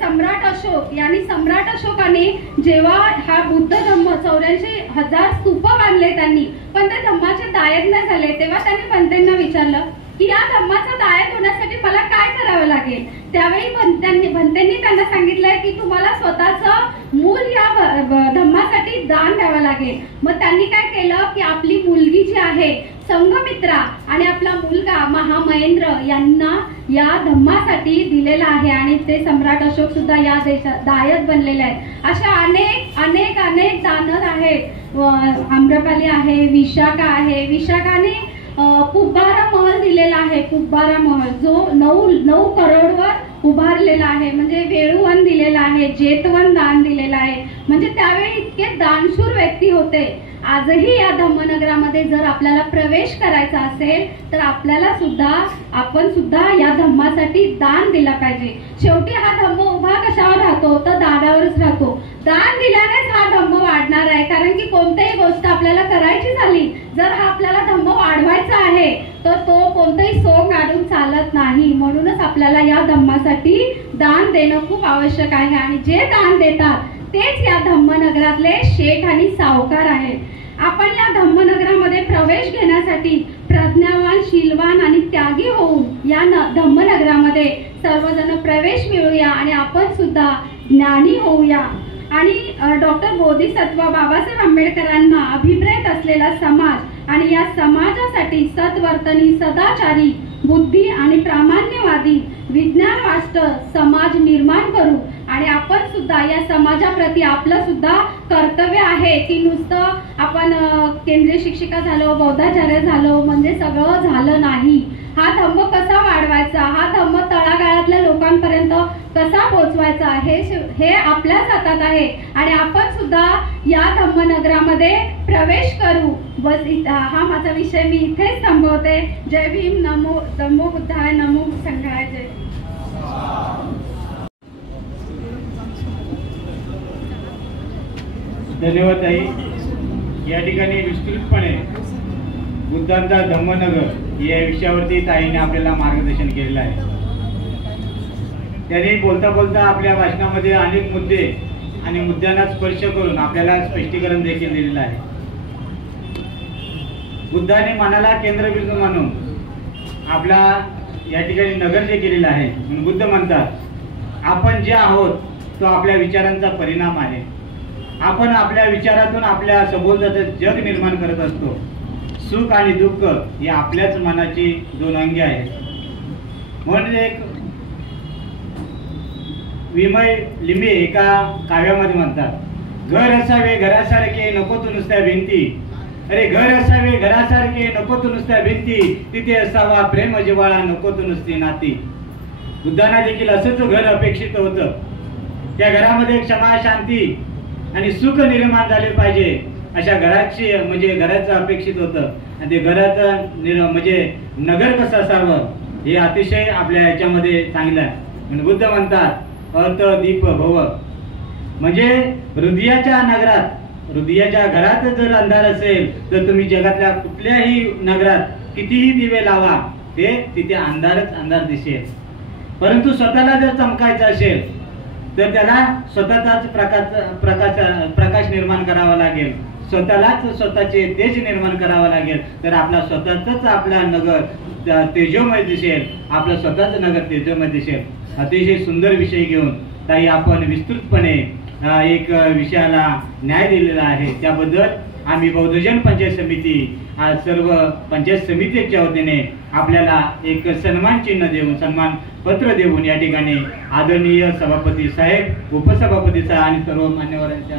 सम्राट अशोक सम्राट अशोकाने जेव्हा हा बुद्ध धम्म 84,000 स्तूप बांधले त्यांनी, पण ते धम्माचे दायक नाही झाले, तेव्हा त्यांनी भंतेंना विचारलं की या धम्माचा दायक होण्यासाठी मला काय करावं लागेल। त्यावेळी भंतेंनी त्यांना सांगितलंय की तुम्हाला स्वतःचं मूल या धम्मासाठी दान द्यावं लागेल। मग त्यांनी काय केलं की आपली मुलगी जी आहे संघमित्रा आणि आपला मुलगा महामहेंद्र यांना या धम्मासाठी दिलेला आहे आणि ते सम्राट अशोक सुद्धा या देशात दायक बनलेले आहेत। अशा अनेक अनेक अनेक दानव आहेत। आम्रपाली आहे, विशाखा आहे, विशाखाने पुब्बारा महल दिलेला आहे। पुब्बारा महल जो 9 करोडवर उभारलेला आहे। म्हणजे वेळुवन दिलेला आहे, जेतवन दान दिलेलं आहे। म्हणजे त्यावेळी इतके दानशूर व्यक्ती होते। आजही या धम्मनगरामध्ये जर आपल्याला प्रवेश करायचा असेल तर आपण सुद्धा या धम्मासाठी दान दिला पाहिजे। शेवटी हा धम्म उभा कशावर राहतो तर दानावरच राहतो। दान दिल्यानेच हा धम्म वाढणार आहे, कारण की कोणतीही गोष्ट आपल्याला करायची झाली, जर हा आपल्याला धम्म वाढवायचा आहे तर तो कोणतेही सोंग काढून चालत नाही। म्हणूनच आपल्याला या धम्मासाठी दान देणं खूप आवश्यक आहे आणि जे दान देतात तेच या धम्मनगरातले शेठ आणि सावकार आहेत। आपण या धम्मनगरामध्ये प्रवेश घेण्यासाठी प्रज्ञावान, शीलवान आणि त्यागी होऊन या धम्मनगरामध्ये सर्वजण प्रवेश मिळूया आणि आपण सुद्धा ज्ञानी होऊया। आणि डॉक्टर बोधिसत्व बाबासाहेब आंबेडकरांना अभिप्रेत असलेला समाज आणि या समाजासाठी सद्वर्तनी, सदाचारी, बुद्धी आणि प्रामाण्यवादी, विज्ञानवाष्ट समाज निर्माण करू। आणि आपण सुद्धा या समाजाप्रती आपलं सुद्धा कर्तव्य आहे की नुसतं आपण केंद्रीय शिक्षिका झालो, बौद्धाचार्य झालो म्हणजे सगळं झालं नाही। हा धम्म कसा वाढवायचा, हा धम्म तळागाळातल्या लोकांपर्यंत कसा पोहोचवायचा हे आपल्याच हातात आहे आणि आपण सुद्धा या धम्मनगरामध्ये प्रवेश करू। बस हा माझा विषय मी इथेच थांबवते। जय भीम, नमो बुद्धाय, नमो संघाय, जय। धन्यवाद ताई। या ठिकाणी विस्तृतपणे बुद्धांचा धम्मनगर या विषयावरती ताईने आपल्याला मार्गदर्शन केलेलं आहे। त्यांनी बोलता बोलता आपल्या भाषणामध्ये अनेक मुद्दे आणि मुद्द्यांना स्पर्श करून आपल्याला स्पष्टीकरण देखील दिलेलं आहे. बुद्धाने मनाला केंद्रबिंदू मानून आपला या ठिकाणी नगर जे केलेलं आहे. बुद्ध म्हणतात आपण जे आहोत तो आपल्या विचारांचा परिणाम आहे. आपण आपल्या विचारातून आपल्या सभोवताचं जग निर्माण करत असतो. सुख आणि दुःख हे आपल्याच मनाची दोन अंगे आहेत. म्हणून एक विमय लिमे एका काव्यामध्ये म्हणतात, घर असावे घरासारखे नको तू नुसत्या भिंती. अरे घर असावे घरासारखे नको तू नुसत्या भिंती, तिथे असावा प्रेम जिव्हाळा नको तू नुसती नाती. बुद्धांना देखील असंच घर अपेक्षित होतं. त्या घरामध्ये क्षमा शांती आणि सुख निर्माण झाले पाहिजे अशा घराची म्हणजे घराचं अपेक्षित होतं. आणि ते घराचं म्हणजे नगर कसं असावं हे अतिशय आपल्या याच्यामध्ये चांगलं आहे. म्हणजे बुद्ध म्हणतात अर्थ दीप भव, म्हणजे हृदयाच्या नगरात हृदयाच्या घरात जर अंधार असेल तर तुम्ही जगातल्या कुठल्याही नगरात कितीही दिवे लावा ते तिथे अंधारच अंधार दिसेल. परंतु स्वतःला जर चमकायचं असेल तर त्याला स्वतःचाच प्रकाश निर्माण करावा लागेल. स्वतःलाच स्वतःचे तेज निर्माण करावं लागेल. तर आपला स्वतःच आपला नगर तेजोमय दिसेल. आपलं स्वतःच नगर तेजोमय दिसेल. अतिशय सुंदर विषय घेऊन ताई आपण विस्तृतपणे एक विषयाला न्याय दिलेला आहे. त्याबद्दल आम्ही बौद्धजन पंचायत समिती सर्व पंचायत समितीच्या वतीने आपल्याला एक सन्मान चिन्ह देऊन सन्मान पत्र देऊन या ठिकाणी आदरणीय सभापती साहेब, उपसभापती साहेब आणि सर्व मान्यवरांच्या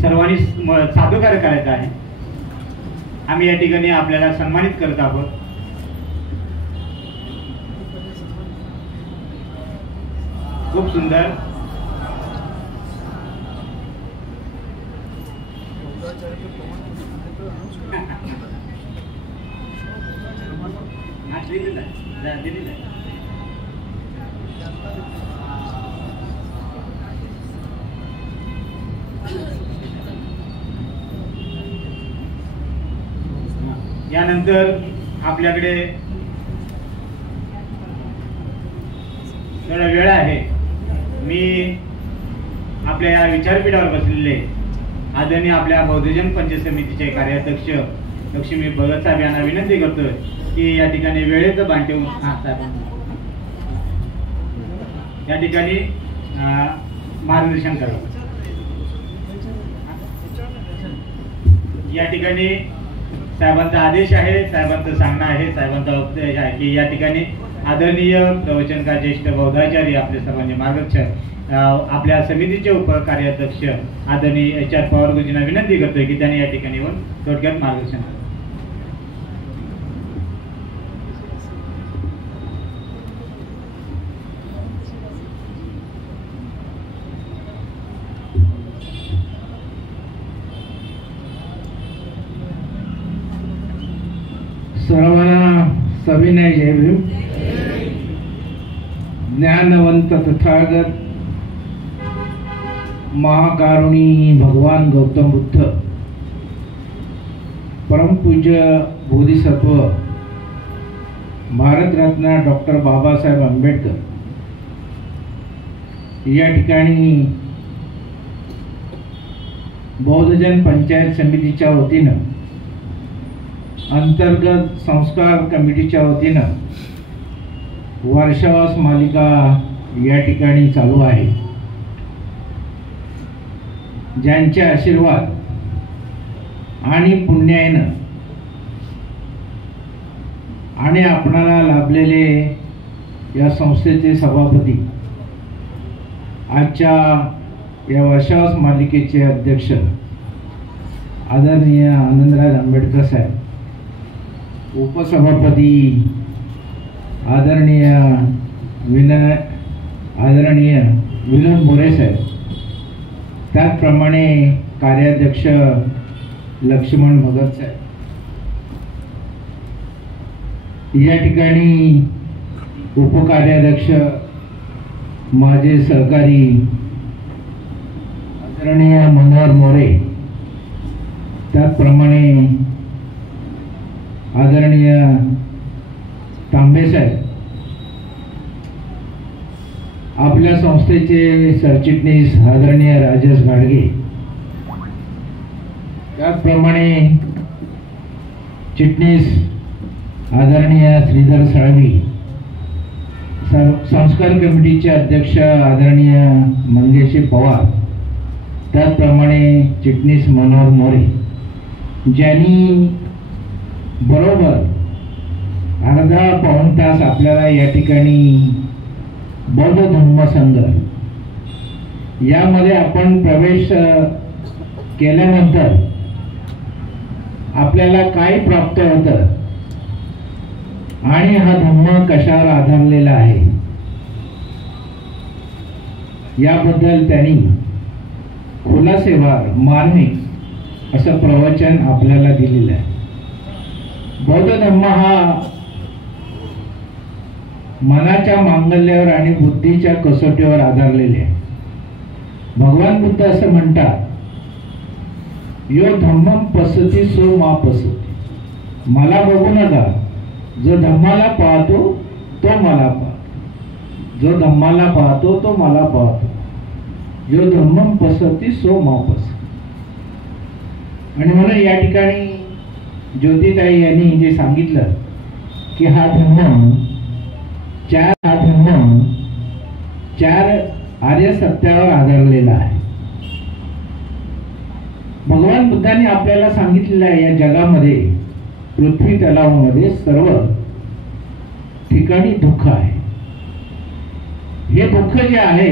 सर्वांनी सादुकार करायचा आहे. आम्ही या ठिकाणी आपल्याला सन्मानित करत आहोत. खूप सुंदर यानंतर आपल्याकडे थोडा वेळ आहे. मी आपल्या या विचारपीठावर बसलेले आदरणीय आपल्या बौद्धजन पंचायत समितीचे कार्याध्यक्ष लक्ष्मी भगत साहेब यांना विनंती करतोय की या ठिकाणी वेळेचं भान ठेवून या ठिकाणी मार्गदर्शन करावं. या ठिकाणी साहेबांचा आदेश आहे, साहेबांचं सांगणं आहे, साहेबांचा उपदेश आहे की या ठिकाणी आदरणीय प्रवचनकार ज्येष्ठ बौद्धाचार्य आपले सर्वांचे मार्गदर्शक आपल्या समितीचे उपकार्याध्यक्ष आदरणीय HR पवार गुरुजींना विनंती करतोय की त्यांनी या ठिकाणी येऊन थोडक्यात मार्गदर्शन करावं. सर्वांना सविनय जय भीम. ज्ञानवंत तथागत महाकारुणी भगवान गौतम बुद्ध, परमपूज्य बोधिसत्व भारतरत्न डॉक्टर बाबासाहेब आंबेडकर या ठिकाणी बौद्धजन पंचायत समितीच्या वतीनं अंतर्गत संस्कार कमिटीच्या वतीनं वर्षावास मालिका या ठिकाणी चालू आहे. ज्यांचे आशीर्वाद आणि पुण्यानं आणि आपणाला लाभलेले या संस्थेचे सभापती, आजच्या या वर्षावास मालिकेचे अध्यक्ष आदरणीय आनंदराज आंबेडकर साहेब, उपसभापती आदरणीय विनोद मोरे साहेब, त्याचप्रमाणे कार्याध्यक्ष लक्ष्मण भगत साहेब, या ठिकाणी उपकार्याध्यक्ष माझे सहकारी आदरणीय मनोहर मोरे, त्याचप्रमाणे आदरणीय तांबेसाहेब, आपल्या संस्थेचे सरचिटणीस आदरणीय राजेश घाडगे, त्याचप्रमाणे चिटणीस आदरणीय श्रीधर साळवी, संस्कार कमिटीचे अध्यक्ष आदरणीय मंगेश पवार, त्याचप्रमाणे चिटणीस मनोहर मोरे, ज्यांनी बरोबर अर्धा पाऊण तास आपल्याला या ठिकाणी बौद्ध धम्म संघ यामध्ये आपण प्रवेश केल्यानंतर आपल्याला काय प्राप्त होतं आणि हा धम्म कशावर आधारलेला आहे याबद्दल त्यांनी खुलासेवार मार्मिक असं प्रवचन आपल्याला दिलेलं आहे. बौद्ध धम्म हा मनाच्या मांगल्यावर आणि बुद्धीच्या कसोटीवर आधारलेले आहे. भगवान बुद्ध असं म्हणतात, यो धम्मम पसती सो मा पसती. मला बघू नका, जो धम्माला पाहतो तो मला पाहतो, जो धम्माला पाहतो तो मला पाहतो. यो धम्मम पसती सो मा पसती. आणि म्हणून या ठिकाणी ज्योतिताई यांनी जे सांगितलं की हा धम्म चार आर्य सत्यावर आधारलेला आहे. भगवान बुद्धांनी आपल्याला सांगितलेलं आहे, या जगामध्ये पृथ्वी तलावामध्ये सर्व ठिकाणी दुःख आहे. हे दुःख जे आहे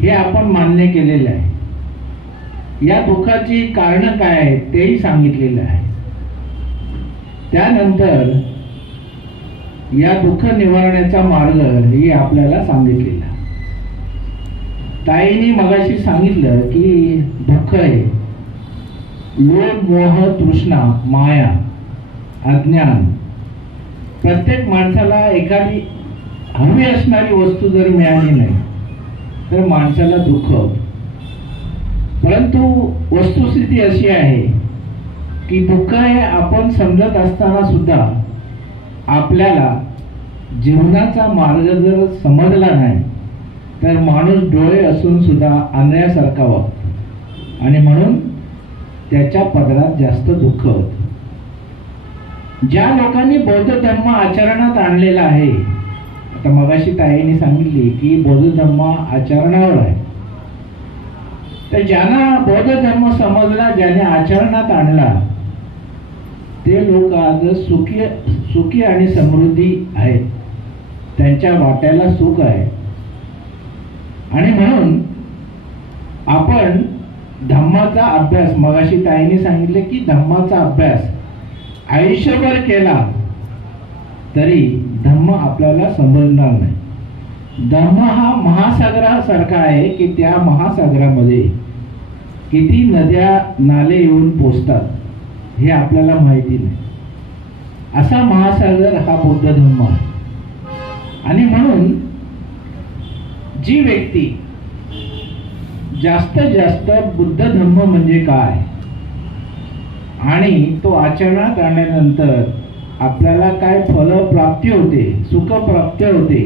हे आपण मान्य केलेलं आहे. या दुःखाची कारण काय आहेत तेही सांगितलेलं आहे. त्यानंतर या दुःख निवारण्याचा मार्ग हे आपल्याला सांगितलेला. ताईंनी मगाशी सांगितलं की दुःख आहे लोभ, मोह, तृष्णा, माया, अज्ञान. प्रत्येक माणसाला एखादी हवी असणारी वस्तू जर मिळाली नाही तर माणसाला दुःख होतं. परंतु वस्तुस्थिती अशी आहे की दुःख हे आपण समजत असताना सुद्धा आपल्याला जीवनाचा मार्ग जर समजला नाही तर माणूस डोळे असून सुद्धा आंधळ्यासारखा वागतो आणि म्हणून त्याच्या पदरात जास्त दुःख होतं. ज्या लोकांनी बौद्ध धर्म आचरणात आणलेला आहे, आता मगाशी ताईंनी सांगितली की बौद्ध धर्म आचरणावर आहे, तर ज्यांना बौद्ध धर्म समजला, ज्याने आचरणात आणला, ते लोक आज सुखी आणि समृद्धी आहेत. त्यांच्या वाट्याला सुख आहे. आणि म्हणून आपण धम्माचा अभ्यास, मगाशी ताईंनी सांगितले की धम्माचा अभ्यास आयुष्यभर केला तरी धम्म आपल्याला समजणार नाही. धम्म हा महासागरासारखा आहे की त्या महासागरामध्ये किती नद्या नाले येऊन पोचतात हे आपल्याला माहिती नाही. असा महासागर हा बौद्ध धम्म आहे. आणि म्हणून जी व्यक्ती जास्तीत जास्त बुद्ध धम्म म्हणजे काय आणि तो आचरणात आणल्यानंतर आपल्याला काय फलप्राप्ती होते, सुखप्राप्ती होते,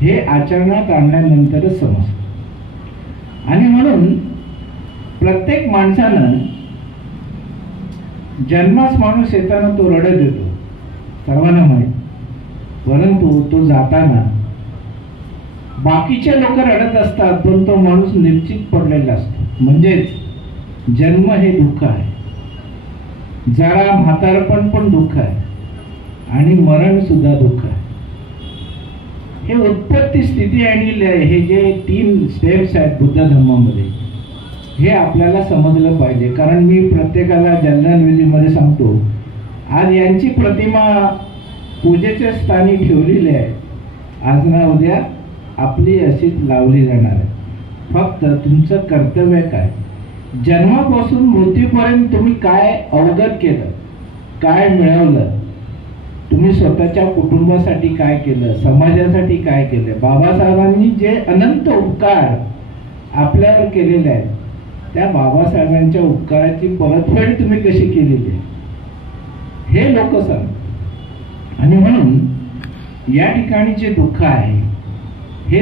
हे आचरणात आणल्यानंतरच समजतं. आणि म्हणून प्रत्येक माणसानं जन्मास माणूस येताना तो रडत येतो, सर्वांना माहीत. परंतु तो जाताना बाकीचे लोक रडत असतात पण तो माणूस निश्चित पडलेला असतो. म्हणजेच जन्म हे दुःख आहे, जरा म्हातारपण पण दुःख आहे आणि मरण सुद्धा दुःख आहे. हे उत्पत्ती, स्थिती आणि लय हे जे 3 स्टेप्स आहेत बुद्ध धर्मामध्ये, हे आपल्याला समजलं पाहिजे. कारण मी प्रत्येकाला जनरल विधीमध्ये सांगतो, आज यांची प्रतिमा पूजेच्या स्थानी ठेवलेली आहे, आज ना उद्या आपली अशीच लावली जाणार आहे. फक्त तुमचं कर्तव्य काय, जन्मापासून मृत्यूपर्यंत तुम्ही काय अवगत केलं, काय मिळवलं, तुम्ही स्वतःच्या कुटुंबासाठी काय केलं, समाजासाठी काय केलं. बाबासाहेबांनी जे अनंत उपकार आपल्यावर केलेले आहेत, त्या बाबासाहेबांच्या उपकाराची परतफेड तुम्ही कशी केलेली आहे हे लोकसंग. आणि म्हणून या ठिकाणी जे दुःख आहे हे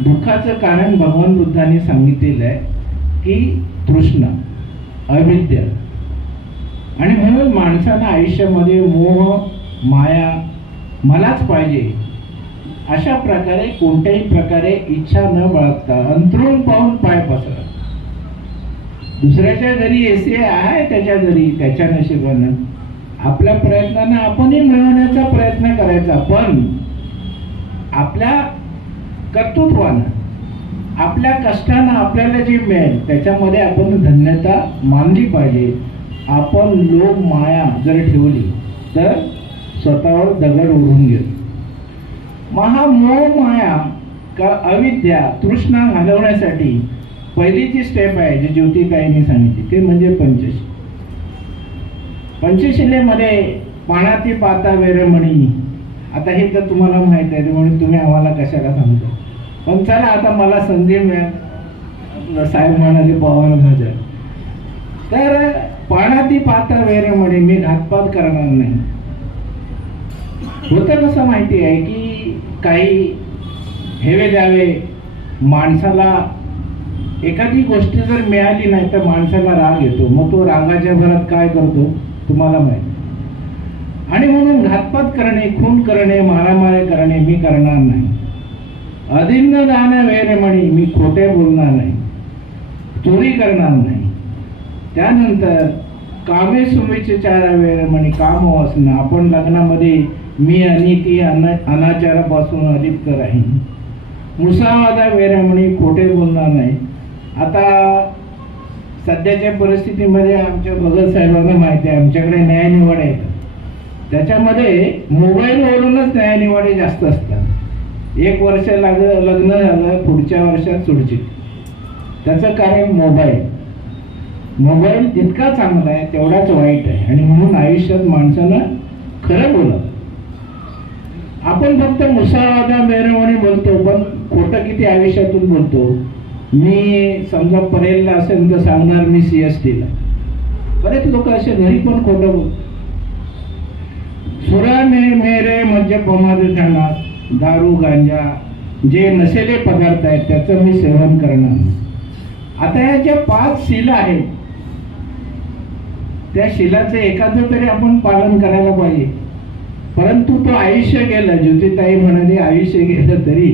दुःखाचं कारण भगवान बुद्धांनी सांगितलेलं आहे की तृष्णा, अविद्या. आणि म्हणून माणसाला आयुष्यामध्ये मोह, माया, मलाच पाहिजे अशा प्रकारे कोणत्याही प्रकारे इच्छा न बाळगता अंतरून पाहून पाय पसरा. दुसऱ्याच्या घरी एसी आहे, त्याच्या घरी त्याच्या नशिबानं, आपल्या प्रयत्नानं आपणही मिळवण्याचा प्रयत्न करायचा. पण आपल्या कर्तृत्वानं, आपल्या कष्टानं आपल्याला जे मिळेल त्याच्यामध्ये आपण धन्यता मानली पाहिजे. आपण लोभ, माया जर ठेवली तर स्वतःवर दगड उडून गेलो. मोह, माया का अविद्या, तृष्णा घालवण्यासाठी पहिली जी स्टेप आहे जी ज्योतिताईंनी सांगितली ते म्हणजे पंचशील. पंचशिलेमध्ये पाण्याती पाता वेरमणी. आता हे तर तुम्हाला माहित आहे म्हणून तुम्ही आम्हाला कशाला सांगता, पण चला आता मला संधी मिळेल. साहेब म्हणाले पवार माझ्या, तर पाण्याती पाता वेरमणी, मी घातपात करणार नाही. होतं कसं माहिती आहे की काही हेवे द्यावे, माणसाला एखादी गोष्ट जर मिळाली नाही तर माणसाला राग येतो. मग तो रागाच्या भरात काय करतो तुम्हाला माहिती. आणि म्हणून घातपात करणे, खून करणे, मारामारी करणे मी करणार नाही. अदिन्न दान वेरमणी, मी खोटे बोलणार नाही, चोरी करणार नाही. त्यानंतर कामे सुविचारा वेरमणी, काम वासना, आपण लग्नामध्ये मी आणि ती अनाचारापासून अलिप्त राहीन. मुसावादा वेरमणी, खोटे बोलणार नाही. आता सध्याच्या परिस्थितीमध्ये आमच्या भगत साहेबांना माहिती आहे आमच्याकडे न्यायनिवाडे येतात, त्याच्यामध्ये मोबाईलवरूनच न्यायनिवाडे जास्त असतात. 1 वर्ष लग्न झालं, पुढच्या वर्षात सुडची. त्याचं कारण मोबाईल जितका चांगला आहे तेवढाच वाईट आहे. आणि म्हणून आयुष्यात माणसानं खरं बोला. आपण फक्त मुसावादा वेरमणी बोलतो, पण खोटं किती आयुष्यातून बोलतो. मी समजा परेलला असेल तर सांगणार मी CSTला. बरेच लोक असे घरी पण खोटं बोलतात. सुरा मेरे मध्य पमाद खाणार, दारू, गांजा, जे नशेले पदार्थ आहेत त्याचं मी सेवन करणार. आता या ज्या 5 शील आहेत त्या शीलाचं एखादं तरी आपण पालन करायला पाहिजे. परंतु तो आयुष्य गेलं, ज्योतिताई म्हणाली आयुष्य गेलं तरी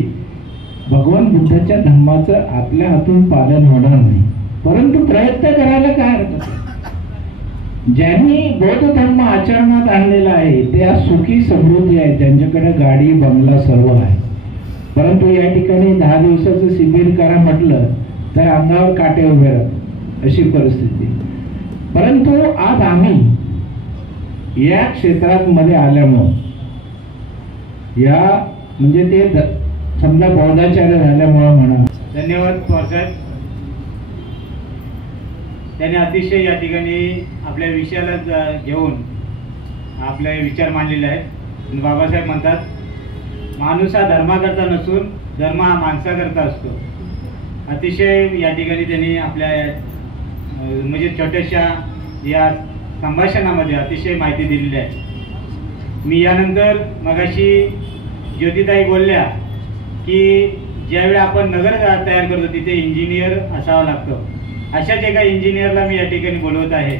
भगवान बुद्धाच्या धम्माचं आपल्या हातून पालन होणार नाही. परंतु प्रयत्न करायला काय हरकत आहे. ज्यांनी बौद्ध धर्म आचरणात आणलेला आहे ते आज सुखी समृद्धी आहे, त्यांच्याकडे गाडी, बंगला सर्व आहे. परंतु या ठिकाणी 10 दिवसाचं शिबिर करा म्हटलं तर अंगावर काटे उभे राहतात, अशी परिस्थिती. परंतु आज आम्ही या क्षेत्रात मध्ये आल्यामुळं, या म्हणजे ते समजा बौद्धाचार्य झाल्यामुळं म्हणा. धन्यवाद पवार साहेब. त्याने अतिशय या ठिकाणी आपल्या विषयाला घेऊन आपले विचार मांडलेले आहेत. बाबासाहेब म्हणतात माणूस हा धर्माकरता नसून धर्म हा माणसाकरता असतो. अतिशय या ठिकाणी त्यांनी आपल्या म्हणजे छोट्याशा या संभाषणामध्ये अतिशय माहिती दिलेली आहे. मी यानंतर मगाशी ज्योतिताई बोलल्या की ज्यावेळी आपण नगर तयार करतो तिथे इंजिनियर असावा लागतो. अशाच एका इंजिनियरला मी या ठिकाणी बोलवत आहे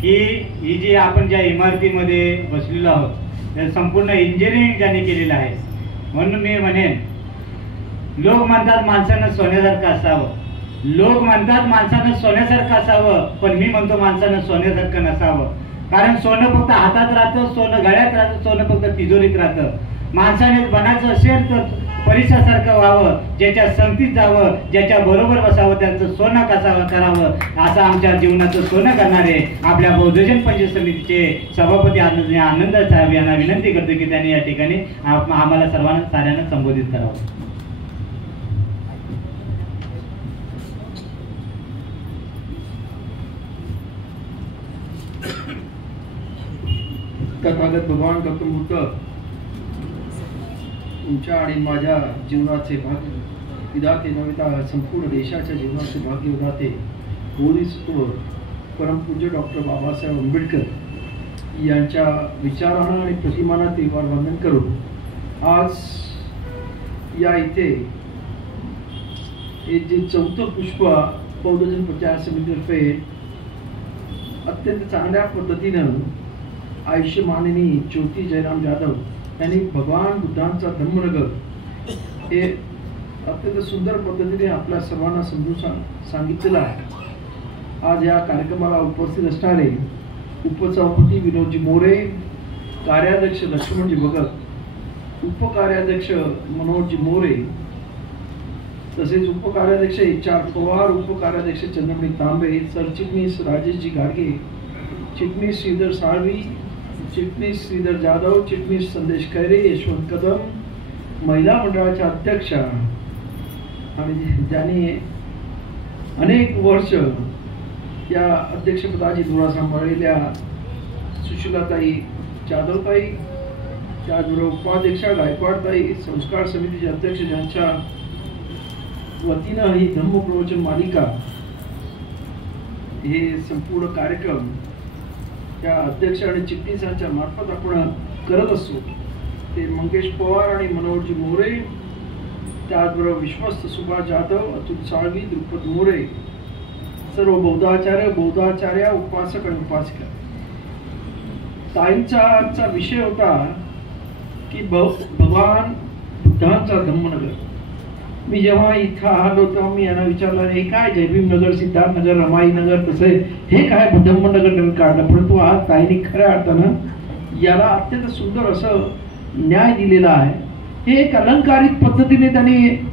की ही जी आपण ज्या इमारतीमध्ये बसलेलो आहोत त्या संपूर्ण इंजिनिअरिंग त्यांनी केलेलं आहे. म्हणून मी म्हणेन लोक म्हणतात माणसानं सोन्यासारखं असावं, लोक म्हणतात माणसानं सोन्यासारखं असावं, पण मी म्हणतो माणसानं सोन्यासारखं नसावं. कारण सोनं फक्त हातात राहतं, सोनं गळ्यात राहतं, सोनं फक्त तिजोरीत राहतं. माणसाने बनायचं असेल तर परिसरासारखं व्हावं, ज्याच्या संगतीत जावं, ज्याच्या बरोबर बसावं, त्यांचं सोनं कसावं करावं, असं आमच्या जीवनाचं सोनं करणारे आपल्या बौद्धजन पंचायत समितीचे सभापती आनंद साहेब यांना विनंती करतो की त्यांनी या ठिकाणी आम्हाला सर्वांना साऱ्यांना संबोधित करावं. तथागत भगवान गौतम बुद्ध तुमच्या आणि माझ्या जीवनाचे भाग्य विधाते नव्हे संपूर्ण देशाच्या जीवनाचे भाग्य विधाते बोधिसत्व परमपूज्य डॉक्टर बाबासाहेब आंबेडकर यांच्या विचारांना आणि प्रतिमाना तेव्हा वंदन करून आज या इथे हे जे 4थं पुष्प बौद्धजन प्रचार समितीतर्फे अत्यंत चांगल्या पद्धतीनं आयुष्य माननी ज्योती जयराम जाधव यांनी भगवान बुद्धांचा धम्मनगर हे अत्यंत सुंदर पद्धतीने आपल्या सर्वांना समजून सांगितलेलं आहे। आज या कार्यक्रमाला उपस्थित असणारे उपसभापती विनोदजी मोरे, कार्याध्यक्ष लक्ष्मणजी भगत, उपकार्याध्यक्ष मनोहरजी मोरे, तसेच उपकार्याध्यक्ष HR पवार, उपकार्याध्यक्ष चंद्रमणी तांबे, सरचिटणीस राजेशजी गाडगे, चिटणीस श्रीधर साळवी, चिटणीस श्रीधर जाधव, चिटणीस संदेश खैरे, यशवंत कदम, महिला मंडळाच्या अध्यक्षा आणि ज्यांनी अनेक वर्ष या अध्यक्षपदाची धुरा सांभाळलेल्या सुशीलाताई जाधवताई, त्याचबरोबर उपाध्यक्षा गायकवाडताई, संस्कार समितीचे अध्यक्ष ज्यांच्या वतीनं ही धम्मप्रवचन मालिका हे संपूर्ण कार्यक्रम त्या अध्यक्ष आणि चिटणीसांच्या मार्फत आपण करत असतो ते मंगेश पवार आणि मनोहरजी मोरे, त्याचबरोबर विश्वस्त सुभाष जाधव, अतुल साळवी, द्रुपद मोरे, सर्व बौद्धाचार्य, उपासक आणि उपासिका। ताईंचा आजचा विषय होता की भगवान बुद्धांचा धम्मनगर। मी जेव्हा इथं आलो तेव्हा मी यांना विचारलं हे काय जयभीम नगर, सिद्धार्थ नगर, रमाई नगर, तसे हे काय धम्मनगर काढलं, परंतु आज ताईंनी खऱ्या अर्थानं याला अत्यंत सुंदर असं न्याय दिलेला आहे। हे एक अलंकारित पद्धतीने त्यांनी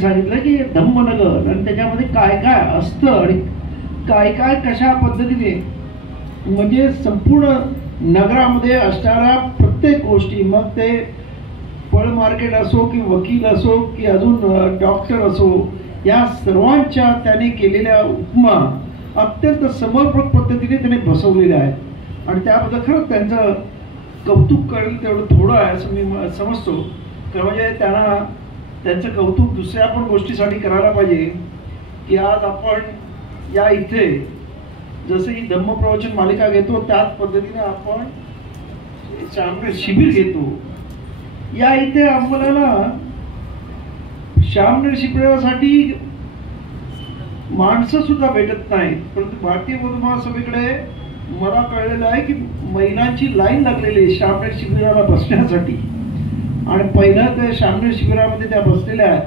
सांगितलं की धम्मनगर आणि त्याच्यामध्ये काय काय असतं आणि काय काय कशा पद्धतीने म्हणजे संपूर्ण नगरामध्ये असणाऱ्या प्रत्येक गोष्टी, मग ते फळ मार्केट असो की वकील असो की अजून डॉक्टर असो, या सर्वांच्या त्याने केलेल्या उपमा अत्यंत समर्पक पद्धतीने त्याने बसवलेल्या आहेत आणि त्याबद्दल खरंच त्यांचं कौतुक करेल तेवढं थोडं आहे असं मी समजतो। तर म्हणजे त्यांना त्यांचं कौतुक दुसऱ्या पण गोष्टीसाठी करायला पाहिजे की आज आपण या इथे जसं ही धम्मप्रवचन मालिका घेतो त्याच पद्धतीने आपण शामनेर शिबिर घेतो। या इथे आम्हाला शामनेर शिबिरासाठी माणसं सुद्धा भेटत नाहीत, परंतु भारतीय बौद्ध महासभेकडे मला कळलेलं आहे की महिलांची लाईन लागलेली आहे शामनेर शिबिराला बसण्यासाठी आणि पहिल्या त्या शामनेर शिबिरामध्ये त्या बसलेल्या आहेत।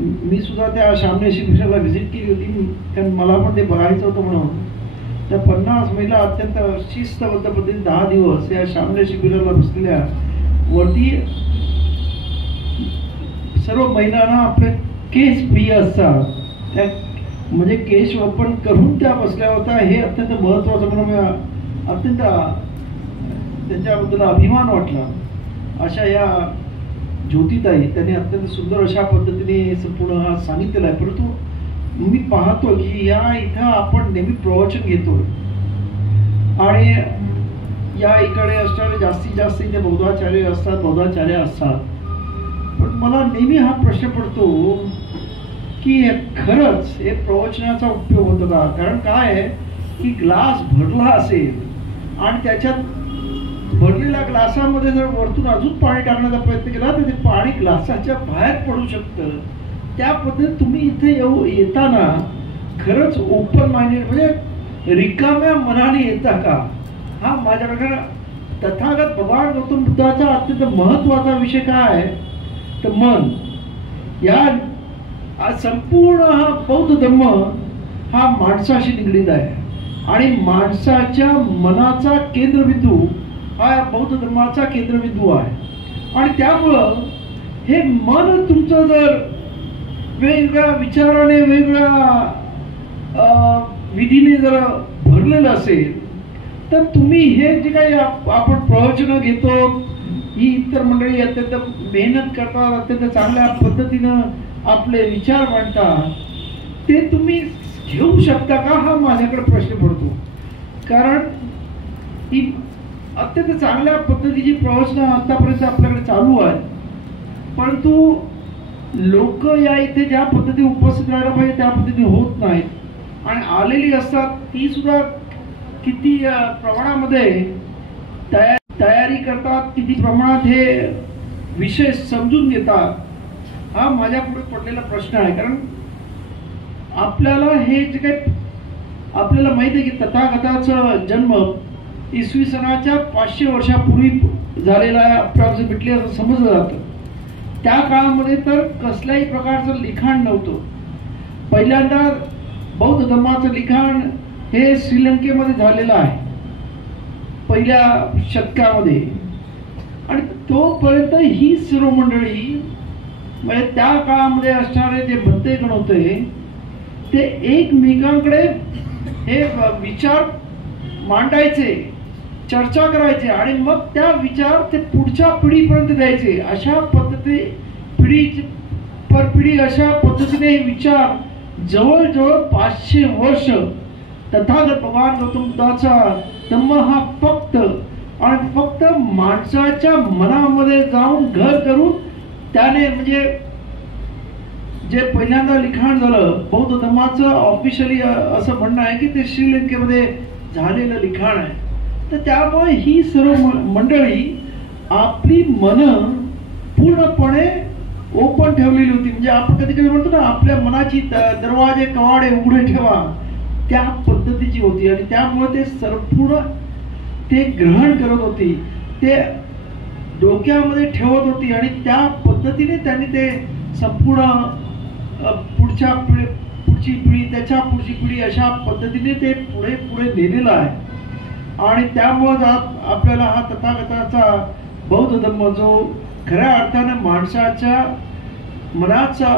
मी सुद्धा त्या शामनेर शिबिराला व्हिजिट केली होती कारण मला पण ते बघायचं होतं म्हणून। त्या 50 महिला अत्यंत शिस्तबद्ध पद्धतीने 10 दिवस या शामनेर शिबिराला बसलेल्या। वरती सर्व महिलांना आपले केस प्रिय असतात, त्या म्हणजे केश ओपन करून त्या बसल्या होत्या। हे अत्यंत महत्त्वाचं म्हणून अत्यंत त्यांच्याबद्दल अभिमान वाटला। अशा या ज्योतिताई त्यांनी अत्यंत सुंदर अशा पद्धतीने संपूर्ण हा सांगितलेला आहे। परंतु मी पाहतो की या इथं आपण नेहमी प्रवचन घेतो आणि या इकडे असणारे जास्तीत जास्त इथे बौद्धाचार्य असतात, पण मला नेहमी हा प्रश्न पडतो की खरंच हे प्रवचनाचा उपयोग होतो का? कारण काय आहे की ग्लास भरला असेल आणि त्याच्यात भरलेल्या ग्लासामध्ये जर वरतून अजून पाणी टाकण्याचा प्रयत्न केला तर ते पाणी ग्लासाच्या बाहेर पडू शकतं। त्या पद्धतीने तुम्ही इथे येताना खरंच ओपन माइंडेड म्हणजे रिकाम्या मनाने येता का? हा माझ्याकडे तथागत भगवान गौतम बुद्धाचा अत्यंत महत्त्वाचा विषय काय आहे तर मन। या संपूर्ण हा बौद्ध धर्म हा माणसाशी निगडीत आहे आणि माणसाच्या मनाचा केंद्रबिंदू हा बौद्ध धर्माचा केंद्रबिंदू आहे आणि त्यामुळं हे मन तुमचं जर वेगवेगळ्या विचाराने वेगवेगळ्या विधीने जर भरलेलं असेल तर तुम्ही हे जे काही आपण प्रवचनं घेतो, ही इतर मंडळी अत्यंत मेहनत करतात, अत्यंत चांगल्या पद्धतीनं आपले विचार मांडतात, ते तुम्ही घेऊ शकता का हा माझ्याकडे प्रश्न पडतो। कारण ही अत्यंत चांगल्या पद्धतीची प्रवचनं आतापर्यंत आपल्याकडे चालू आहे, परंतु लोक या इथे ज्या पद्धतीने उपस्थित राहायला पाहिजे त्या पद्धतीने होत नाहीत आणि आलेली असतात ती सुद्धा किती प्रमाणामध्ये तयारी करतात, किती प्रमाणात हे विषय समजून घेतात, हा माझ्या पुढे पडलेला प्रश्न आहे. कारण आपल्याला हे जे काही आपल्याला माहिती आहे की तथागताचा जन्म इसवी सनाच्या 500 वर्षापूर्वी झालेला आहे अप्रॉक्सिमेटली असं समजलं जातं. त्या काळामध्ये तर कसल्याही प्रकारचं लिखाण नव्हतं. पहिल्यांदा बौद्ध धर्माचं लिखाण हे श्रीलंकेमध्ये झालेलं आहे पहिल्या शतकामध्ये. आणि तोपर्यंत ही सर्व मंडळी म्हणजे त्या काळामध्ये असणारे जे भंतेगण होते ते एकमेकांकडे हे विचार मांडायचे, चर्चा करायचे आणि मग त्या विचार ते पुढच्या पिढीपर्यंत द्यायचे. अशा पद्धती पिढी पर पिढी अशा पद्धतीने हे विचार जवळजवळ 500 वर्ष तथागत भगवान गौतम बुद्धाचा धम्म हा फक्त आणि फक्त माणसाच्या मनामध्ये जाऊन घर करून त्याने म्हणजे जे पहिल्यांदा लिखाण झालं बौद्ध धर्माचं ऑफिशियली असं म्हणणं आहे की ते श्रीलंकेमध्ये झालेलं लिखाण आहे. तर त्यामुळे ही सर्व मंडळी आपली मन पूर्णपणे ओपन ठेवलेली होती. म्हणजे आपण कधी कधी म्हणतो ना आपल्या मनाची दरवाजे कवाडे उघडे ठेवा, त्या पद्धतीची होती. आणि त्यामुळे ते संपूर्ण ते ग्रहण करत होती, ते डोक्यामध्ये ठेवत होती आणि त्या पद्धतीने त्यांनी ते संपूर्ण पुढची पिढी त्याच्या पुढची पिढी अशा पद्धतीने ते पुढे पुढे नेलेलं आहे. आणि त्यामुळे आपल्याला हा तथागताचा बौद्ध धर्म जो खऱ्या अर्थाने माणसाच्या मनाचा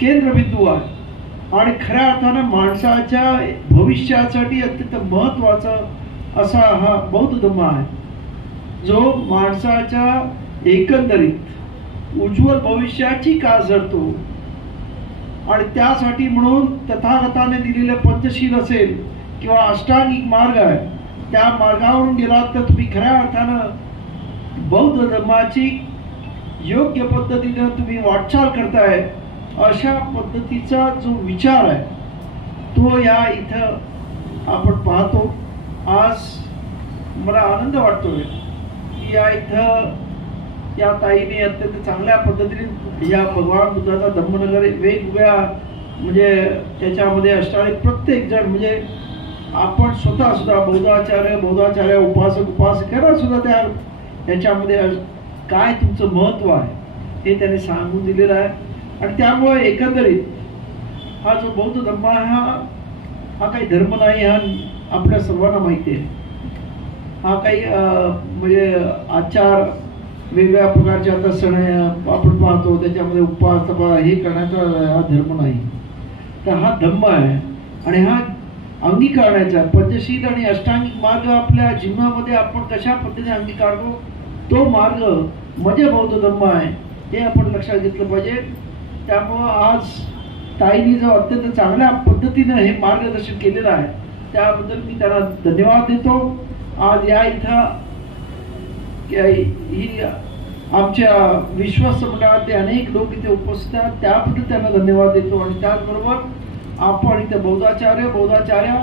केंद्रबिंदू आहे आणि खऱ्या अर्थाने माणसाच्या भविष्यासाठी अत्यंत महत्वाचा असा हा बौद्ध धर्म आहे, जो माणसाच्या एकंदरीत उज्ज्वल भविष्याची कास धरतो. आणि त्यासाठी म्हणून तथागताने दिलेले पंचशील असेल किंवा अष्टांगिक मार्ग आहे, त्या मार्गावरून गेलात तर तुम्ही खऱ्या अर्थानं बौद्ध धर्माची योग्य पद्धतीने तुम्ही वाटचाल करताय. अशा पद्धतीचा जो विचार आहे तो या इथं आपण पाहतो. आज मला आनंद वाटतोय की या इथं या ताईने अत्यंत चांगल्या पद्धतीने या भगवान बुद्धाचा धम्मनगर वेगवेगळ्या म्हणजे त्याच्यामध्ये असणारे प्रत्येक जण म्हणजे आपण स्वतः सुद्धा बौद्धाचार्य उपासकांना सुद्धा त्या याच्यामध्ये काय तुमचं महत्व आहे हे त्याने सांगून दिलेलं आहे. आणि त्यामुळे एकंदरीत हा जो बौद्ध धर्म आहे हा काही धर्म नाही, हा आपल्या सर्वांना माहिती आहे. हा काही म्हणजे आचार वेगवेगळ्या प्रकारचे आता सण आपण पाहतो त्याच्यामध्ये उपवास तपा हे करण्याचा हा धर्म नाही. तर हा धम्म आहे आणि हा अंगीकारण्याचा पंचशील आणि अष्टांगिक मार्ग आपल्या जीवनामध्ये आपण कशा पद्धतीने अंगीकारतो तो मार्ग म्हणजे बौद्ध धर्म आहे हे आपण लक्षात घेतलं पाहिजे. त्यामुळं आज ताईंनी जो अत्यंत चांगल्या पद्धतीनं हे मार्गदर्शन केलेलं आहे त्याबद्दल मी त्यांना धन्यवाद देतो. आज या इथं ही आमच्या विश्वास मंडळातले अनेक लोक इथे उपस्थित आहेत त्याबद्दल त्यांना धन्यवाद देतो. आणि त्याचबरोबर आपण इथे बौद्धाचार्य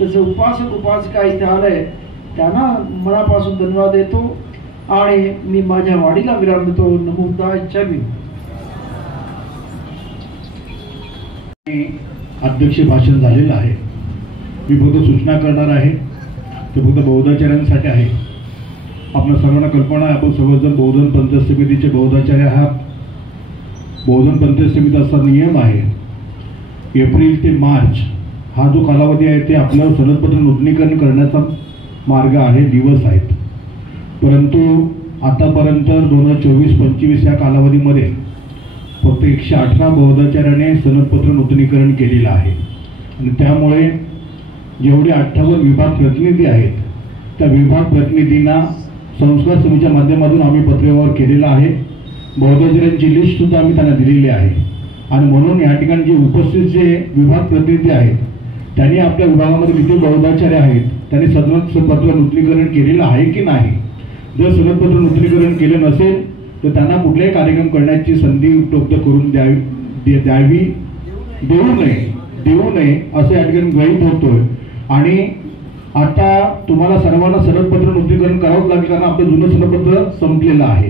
तसे उपासिका इथे आले त्यांना मनापासून धन्यवाद देतो. आणि मी माझ्या वाडीला विराम देतो. नमो बुद्धाय. अध्यक्ष भाषण झालेलं आहे. मी फक्त सूचना करणार आहे ते फक्त बौद्धाचार्यांसाठी आहे. आपल्या सर्वांना कल्पना आहे आपण सर्वजण बौद्धन पंथ समितीचे बौद्धाचार्य आहात. बौद्धन पंथ समितीचा नियम आहे एप्रिल ते मार्च हा जो कालावधी आहे ते आपल्याला सनदपत्र नूतनीकरण करण्याचा मार्ग आहे, दिवस आहेत. परंतु आतापर्यंत 2024-25 या कालावधीमध्ये फक्त 118 बौद्धाचार्याने सनदपत्र नूतनीकरण केलेलं आहे. आणि त्यामुळे जेवढे 58 विभाग प्रतिनिधी आहेत त्या विभाग प्रतिनिधींना संस्कार समितीच्या माध्यमातून आम्ही पत्रव्यवहार केलेला आहे. बौद्धाचार्यांची लिस्ट सुद्धा आम्ही त्यांना दिलेली आहे. आणि म्हणून या ठिकाणी जे उपस्थित जे विभाग प्रतिनिधी आहेत त्यांनी आपल्या विभागामध्ये किती बौद्धाचार्य आहेत त्यांनी सनदपत्र नूतनीकरण केलेलं आहे की नाही. जर सनदपत्र नूतनीकरण केलं नसेल तर त्यांना कुठलाही कार्यक्रम करण्याची संधी उपलब्ध करून देऊ नये. देऊ नये असं या ठिकाणी गृहीत होतोय. आणि आता तुम्हाला सर्वांना सनदपत्र नूतनीकरण करावंच लागेल, कारण आपलं जुनं सनदपत्र संपलेलं आहे.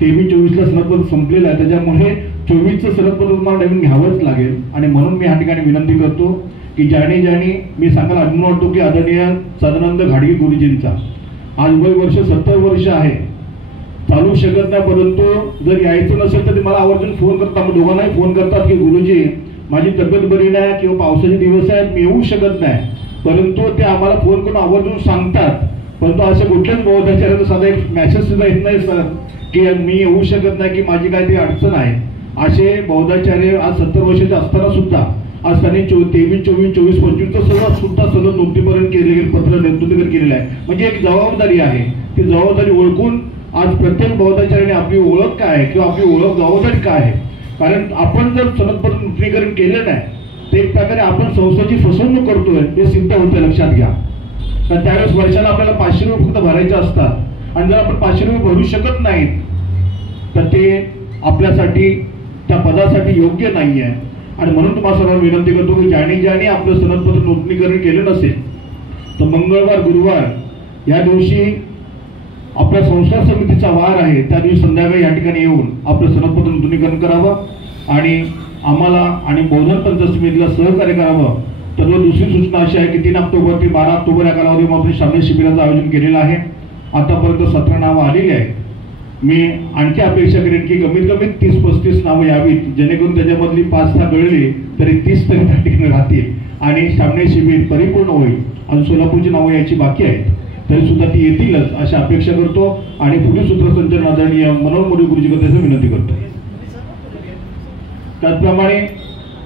23-24ला सनदपत्र संपलेलं आहे, त्याच्यामुळे 24चं सनदपत्र तुम्हाला नवीन घ्यावंच लागेल. आणि म्हणून मी या ठिकाणी विनंती करतो की ज्याने मी सांगायला अभिमान वाटतो की आदरणीय सदानंद घाडगे गुरुजींचा आज वय वर्ष 70 वर्ष आहे, चालू शकत नाही. परंतु जर यायचं नसेल तर ते मला आवर्जून फोन करतात, दोघांनाही फोन करतात की गुरुजी माझी तब्येत बरी नाही किंवा पावसाचे दिवस आहेत, मी येऊ शकत नाही. परंतु ते आम्हाला फोन करून आवर्जून सांगतात. परंतु असे कुठल्याच बौद्धाचार्याचा साधा एक मेसेज सुद्धा येत नाही सर की मी येऊ शकत नाही की माझी काय ती अडचण आहे. असे बौद्धाचार्य आज 70 वर्षाचे असताना सुद्धा आज त्यांनी 23, 24, 24, 25 सुद्धा सलग नूतनीकरण केलेले पत्र नूतनीकरण केलेलं आहे. म्हणजे एक जबाबदारी आहे, ती जबाबदारी ओळखून आज प्रत्येक बौद्धाचार्याने आपली ओळख काय आहे किंवा आपली ओळख जबाबदारी काय आहे. कारण आपण जर सनदपत्र नूतनीकरण केलं नाही तर एक प्रकारे आपण संस्थेची फसवणूक करतोय हे सिद्ध होतं, लक्षात घ्या. तर त्यावेळेस वर्षाला आपल्याला 500 रुपये फक्त भरायचे असतात आणि जर आपण 500 रुपये भरू शकत नाही तर ते आपल्यासाठी त्या पदासाठी योग्य नाही आहे. आणि म्हणून तुम्हाला सर्वांना विनंती करतो की ज्याने आपलं सनदपत्र नूतनीकरण केलं नसेल तर मंगळवार गुरुवार या दिवशी आपल्या संस्कार समितीचा वार आहे, त्या दिवशी संध्याकाळी या ठिकाणी येऊन आपलं सनदपत्र नूतनीकरण करावं आणि आम्हाला आणि बौद्धन पंचायत समितीला सहकार्य करावं. तर दुसरी सूचना अशी आहे की 3 ऑक्टोबर ते 12 ऑक्टोबर या कालावधीमध्ये आपण शालेय शिबिराचं आयोजन केलेलं आहे. आतापर्यंत 17 नावं आलेली आहेत. मी आणखी अपेक्षा करेन की कमीत कमी 30-35 नावं यावीत, जेणेकरून त्याच्यामधली 5-6 गळली तरी 30 तरी त्या ठिकाणी राहतील आणि शालेय शिबिर परिपूर्ण होईल. आणि सोलापूरची नावं यायची बाकी आहेत तरी सुद्धा ती येतीलच अशी अपेक्षा करतो. आणि पुढील सूत्रसंचालन आदरणीय मनोहर मोरे गुरुजीकडे विनंती करतो. त्याचप्रमाणे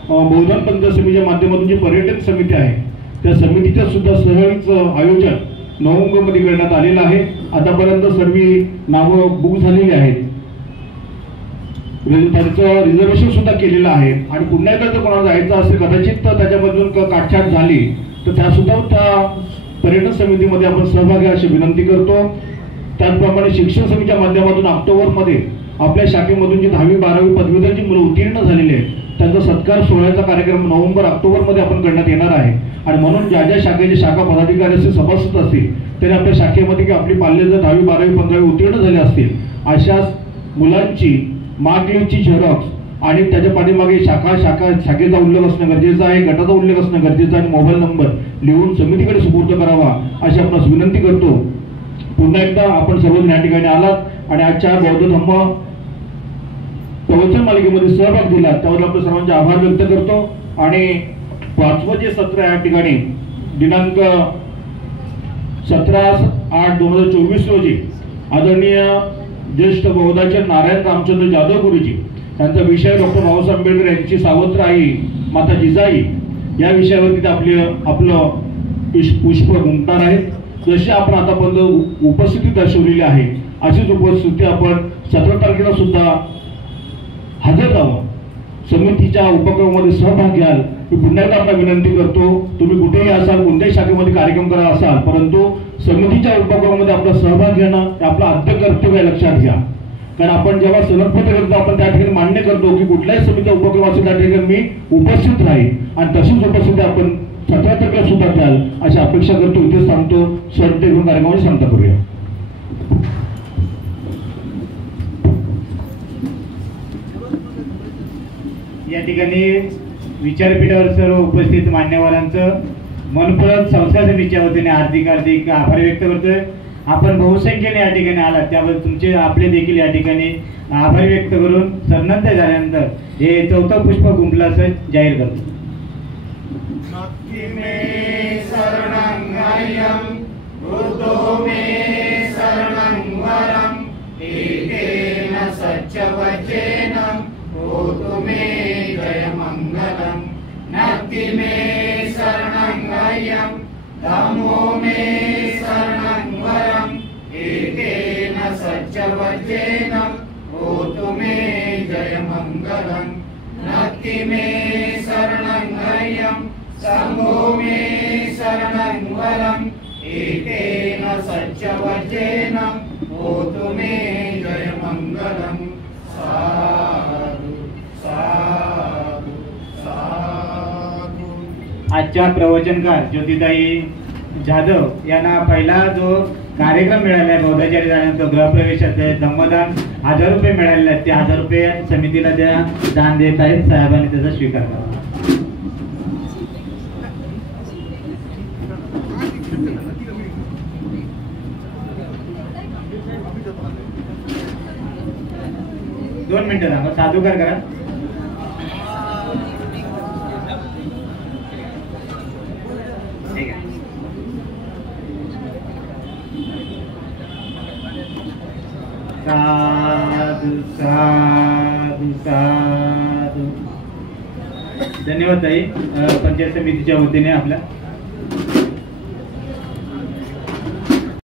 बौद्धन पंचायत समितीच्या माध्यमातून जी पर्यटन समिती आहे त्या समितीच्या सुद्धा सहलीच आयोजन नोव्हेंबरमध्ये करण्यात आलेलं आहे. आतापर्यंत सर्व नावं बुक झालेली आहेत, त्यांचं रिझर्वेशन सुद्धा केलेलं आहे. आणि पुन्हा एकदा जर कोणाला जायचं असेल कदाचित तर त्याच्यामधून काटछाट झाली तर त्या सुद्धा त्या पर्यटन समितीमध्ये आपण सहभागी अशी विनंती करतो. त्याचप्रमाणे शिक्षण समितीच्या माध्यमातून ऑक्टोबरमध्ये आपल्या शाखेमधून जी 10वी 12वी पदवीधर जी मुलं उत्तीर्ण झालेली आहेत त्यांचा सत्कार सोहळ्याचा कार्यक्रम नोव्हेंबर-ऑक्टोबरमध्ये आपण करण्यात येणार आहे. आणि म्हणून ज्या ज्या शाखेचे शाखा पदाधिकारी असतील सभासद असतील तरी आपल्या शाखेमध्ये की आपली पाल्य जर 10वी 12वी 15वी उत्तीर्ण झाले असतील अशा मुलांची मार्कलिस्टची झेरॉक्स आणि त्याच्या पाठीमागे शाखेचा उल्लेख असणं गरजेचं आहे, गटाचा उल्लेख असणं गरजेचं आहे आणि मोबाईल नंबर लिहून समितीकडे सुपूर्द करावा अशी आपणास विनंती करतो. पुन्हा एकदा आपण सर्वजण या ठिकाणी आलात आणि आजच्या बौद्ध धम्म प्रवचन मालिकेमध्ये सहभाग दिला त्यावर आपल्या सर्वांचे आभार व्यक्त करतो. आणि 5वं जे सत्र या ठिकाणी दिनांक 17/8/2024 रोजी आदरणीय ज्येष्ठ बौद्धाचार्य नारायण रामचंद्र जाधव गुरुजी त्यांचा विषय डॉक्टर बाबासाहेब आंबेडकर यांची सावत्र आई माता जिजाई या विषयावरती आपलं पुष्प गुंफणार आहेत. जशी आपण आतापर्यंत उपस्थिती दर्शवलेली आहे अशीच उपस्थिती आपण 17 तारखेला सुद्धा हजर राहावं, समितीच्या उपक्रमामध्ये सहभाग घ्याल. मी पुन्हा एकदा आपल्याला विनंती करतो, तुम्ही कुठेही असाल कोणत्याही शाखेमध्ये कार्यक्रम करा असाल परंतु समितीच्या उपक्रमामध्ये आपला सहभाग घेणं हे आपलं आद्य कर्तव्य लक्षात घ्या. कारण आपण जेव्हा सनदपत्र करतो आपण त्या ठिकाणी मान्य करतो की कुठल्याही समितीचा उपक्रम असेल त्या ठिकाणी मी उपस्थित राहील आणि तशीच उपस्थिती आपण 17 तारखेला सुद्धा द्याल अशी अपेक्षा करतो. इथे सांगतो स्वतः कार्यक्रमाची सांगता करूया. या ठिकाणी विचारपीठावर सर्व उपस्थित मान्यवरांचं मनपूर्वक संस्था समितीच्या वतीने हार्दिक आभार व्यक्त करतोय. आपण बहुसंख्येने या ठिकाणी आलात त्याबद्दल तुमचे आपले देखील या ठिकाणी आभार व्यक्त करून सन्नत झाल्यानंतर हे 4थं पुष्प गुंफलं असं जाहीर करतो. नक्ति मे शरणं गयं धम्मो मे शरणं वरं एकेन सच्चवचेन होतु मे जयमंगलं. नक्ति मे शरणं गयं संघो मे शरणं वरं एकेन सच्चवचेन होतु मे जयमंगलं. साधु साधु साधु. आजच्या प्रवचनकार ज्योतिताई जाधव यांना पहिला जो कार्यक्रम मिळाला आहे बौद्धाचार्य झाल्यानंतर गृहप्रवेशाचे धम्मदान 1000 रुपये मिळालेले आहेत. ते 1000 रुपये समितीला त्या दान देत आहेत. साहेबांनी त्याचा स्वीकार करावा. दोन मिनिटं थांबा. साधूकार करा. ठीक आहे. साधू साधू साधू. धन्यवाद ताई. पंचायत समितीच्या वतीने आपल्या